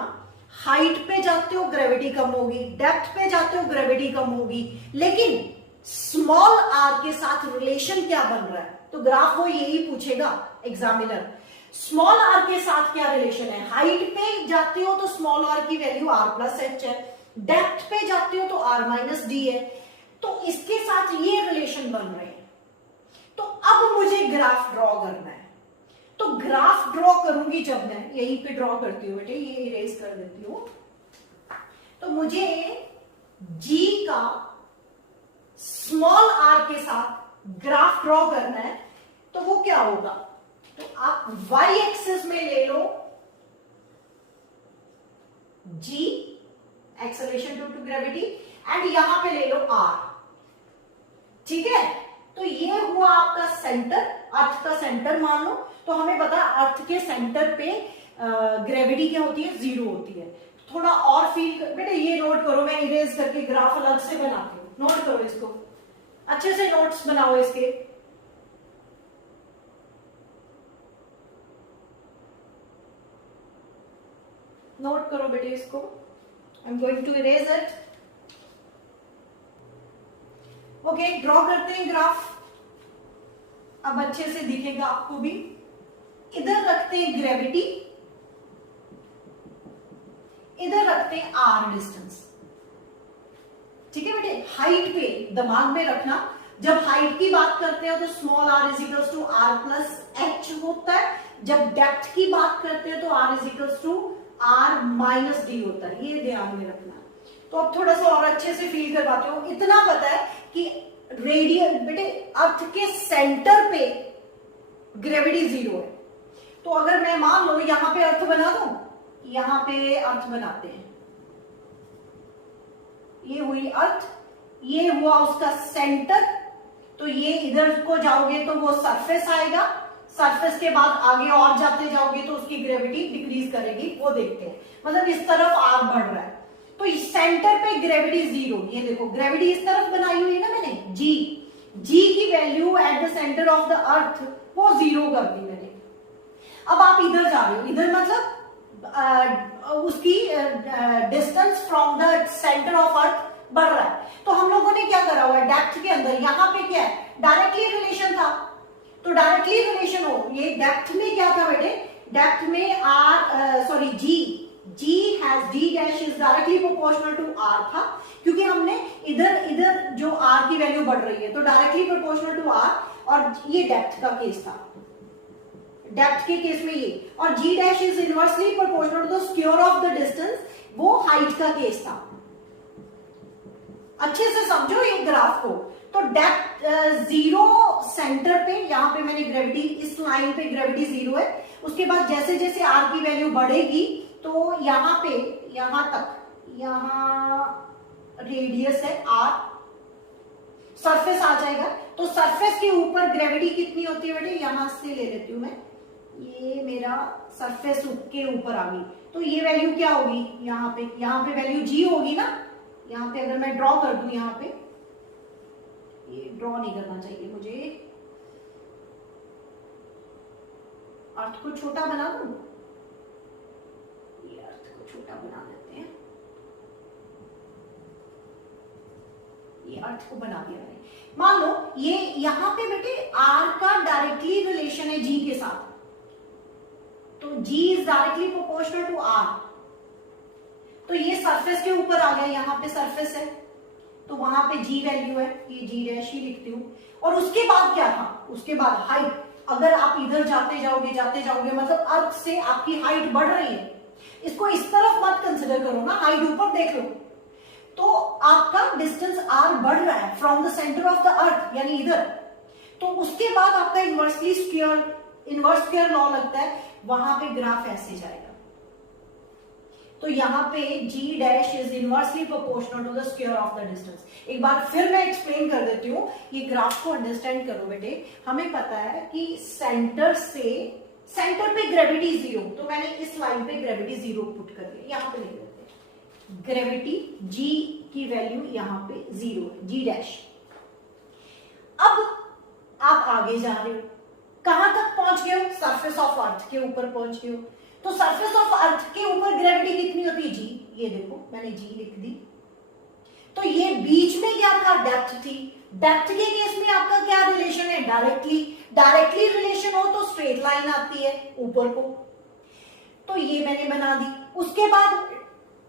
हाइट पे जाते हो ग्रेविटी कम होगी, डेप्थ पे जाते हो ग्रेविटी कम होगी, लेकिन स्मॉल r के साथ रिलेशन क्या बन रहा है, तो ग्राफ वो यही पूछेगा एग्जामिनर, स्मॉल r के साथ क्या रिलेशन है। हाइट पे जाते हो तो स्मॉल r की वैल्यू r प्लस एच है, डेप्थ पे जाते हो तो r माइनस डी है, तो इसके साथ ये रिलेशन बन रहे हैं। तो अब मुझे ग्राफ ड्रॉ करना है, तो ग्राफ ड्रॉ करूंगी जब मैं यहीं पे ड्रॉ करती हूँ बेटे, ये इरेज कर देती हूं। तो मुझे g का स्मॉल r के साथ ग्राफ ड्रॉ करना है, तो वो क्या होगा, तो आप y एक्सिस में ले लो g acceleration due to gravity, and यहां पे ले लो r, ठीक है। तो ये हुआ आपका सेंटर, अर्थ का सेंटर मान लो। तो हमें पता है अर्थ के सेंटर पे ग्रेविटी क्या होती है, 0 होती है। थोड़ा और फील बेटे ये नोट करो, मैं इरेज करके ग्राफ अलग से बनाती हूँ, नोट करो इसको अच्छे से, नोट्स बनाओ इसके। नोट करो बेटे इसको, I am going to erase it. Okay, draw करते हैं ग्राफ, अब अच्छे से दिखेगा आपको भी। इधर रखते हैं ग्रेविटी, इधर रखते हैं आर डिस्टेंस। ठीक है बेटे, हाइट पे दिमाग में रखना, जब हाइट की बात करते हैं तो small are is equals to R plus h होता है, जब डेप्थ की बात करते हैं तो r is equals to R minus d होता है, ये ध्यान में रखना। तो अब थोड़ा सा और अच्छे से फील करवाते हो। इतना पता है कि रेडियल बेटे अर्थ के सेंटर पे ग्रेविटी 0 है, तो अगर मैं मान लो यहां पे अर्थ बना दूं, यहां पे अर्थ बनाते हैं, ये हुई अर्थ, ये हुआ उसका सेंटर, तो ये इधर को जाओगे तो वो सरफेस आएगा, सरफेस के बाद आगे और जाते जाओगे तो उसकी ग्रेविटी डिक्रीज करेगी, वो देखते हैं। मतलब इस तरफ आर बढ़ रहा है, तो इस सेंटर पे ग्रेविटी 0, ये देखो ग्रेविटी इस तरफ बनाई हुई है ना मैंने, जी की value eight the centre of the earth वो 0 कर दी मैंने। अब आप इधर जा रहे हो, इधर मतलब उसकी distance from the centre of अर्थ बढ़ रहा है, तो हम लोगों ने क्या करा हुआ है, डेप्थ के अंदर यहाँ पे क्या है, डायरेक्टली रिलेशन था, तो डायरेक्टली रिलेशन हो, ये डेप्थ में क्या था बेटे, डेप्थ में g dash is directly proportional to R था, क्योंकि हमने इधर जो आर की वैल्यू बढ़ रही है तो डायरेक्टली प्रोपोर्शनल टू आर, और ये डेप्थ का केस था, डेप्थ के केस में ये, और g dash is inversely proportional to the square of the distance, वो हाइट का केस था। अच्छे से समझो ये ग्राफ को। तो डेप्थ 0 सेंटर पे, यहां पे मैंने ग्रेविटी, इस लाइन पे ग्रेविटी 0 है, उसके बाद जैसे जैसे आर की वैल्यू बढ़ेगी तो यहां पे, यहां तक, यहां रेडियस है आर, सरफेस आ जाएगा, तो सरफेस के ऊपर ग्रेविटी कितनी होती है बेटे, यहां से ले लेती हूं मैं, ये मेरा सरफेस के ऊपर आ गई, तो ये वैल्यू क्या होगी, यहां पे वैल्यू जी होगी ना। यहां पे अगर मैं ड्रॉ कर दूं, यहां पे ये ड्रॉ नहीं करना चाहिए मुझे, अर्थ को छोटा बना दूं, ये अर्थ को छोटा बना देते हैं, ये अर्थ को बना दिया मैंने। मान लो ये यहां पे बेटे आर का डायरेक्टली रिलेशन है जी के साथ, तो जी is directly proportional to are, तो ये सरफेस के ऊपर आ गया, यहां पे सरफेस है तो वहां पे जी वैल्यू है, ये जी डैश ही लिखती हूं। और उसके बाद क्या था, उसके बाद हाइट, अगर आप इधर जाते जाओगे मतलब अर्थ से आपकी हाइट बढ़ रही है, इसको इस तरफ मत कंसिडर करो ना, हाइट ऊपर देख लो, तो आपका डिस्टेंस आर बढ़ रहा है from the centre of the अर्थ, यानी इधर, तो उसके बाद आपका इनवर्स स्क्वायर लॉ लगता है, वहां पे ग्राफ ऐसे जाएगा, तो यहां पे g dash is inversely proportional to the square of the distance. एक बार फिर मैं एक्सप्लेन कर देती हूँ, ये ग्राफ को अंडरस्टैंड करो बेटे। हमें पता है कि सेंटर पे ग्रेविटी 0, तो मैंने इस लाइन पे ग्रेविटी 0 पुट कर दिया, यहां पे लिख देते हैं ग्रेविटी g की वैल्यू यहां पे 0 है, g डैश। अब आप आगे जा रहे हो, कहां तक पहुंच गए हो, सरफेस ऑफ अर्थ के ऊपर पहुंच गए हो, तो सरफेस ऑफ अर्थ के ऊपर ग्रेविटी कितनी होती है, जी, ये देखो मैंने जी लिख दी, तो ये बीच में क्या था, डेप्थ थी, डेप्थ के केस में आपका क्या रिलेशन है, डायरेक्टली रिलेशन हो तो स्ट्रेट लाइन आती है ऊपर को, तो ये मैंने बना दी। उसके बाद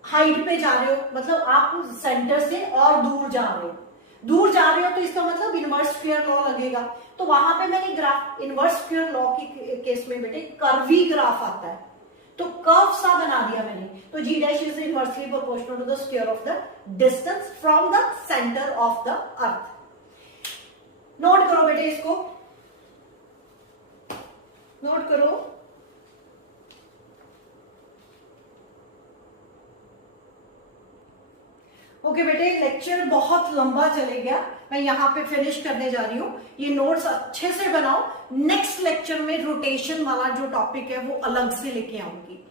हाइट पे जा रहे हो, मतलब आप सेंटर से और दूर जा रहे हो, तो इसका मतलब इनवर्स स्क्वायर लॉ लगेगा, तो वहां पे मैंने ग्राफ, इनवर्स स्क्वायर लॉ के केस में बेटे कर्वी ग्राफ आता है, तो कर्व सा बना दिया मैंने, तो g dash is inversely proportional to the square of the distance from the centre of the earth. Note करो बेटे, इसको नोट करो। ओके बेटे, लेक्चर बहुत लंबा चलेगा, मैं यहां पे फिनिश करने जा रही हूं। ये नोट्स अच्छे से बनाओ, नेक्स्ट लेक्चर में रोटेशन वाला जो टॉपिक है वो अलग से लेके आऊंगी।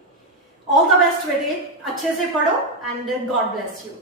ऑल द बेस्ट बेटे, अच्छे से पढ़ो एंड गॉड ब्लेस यू।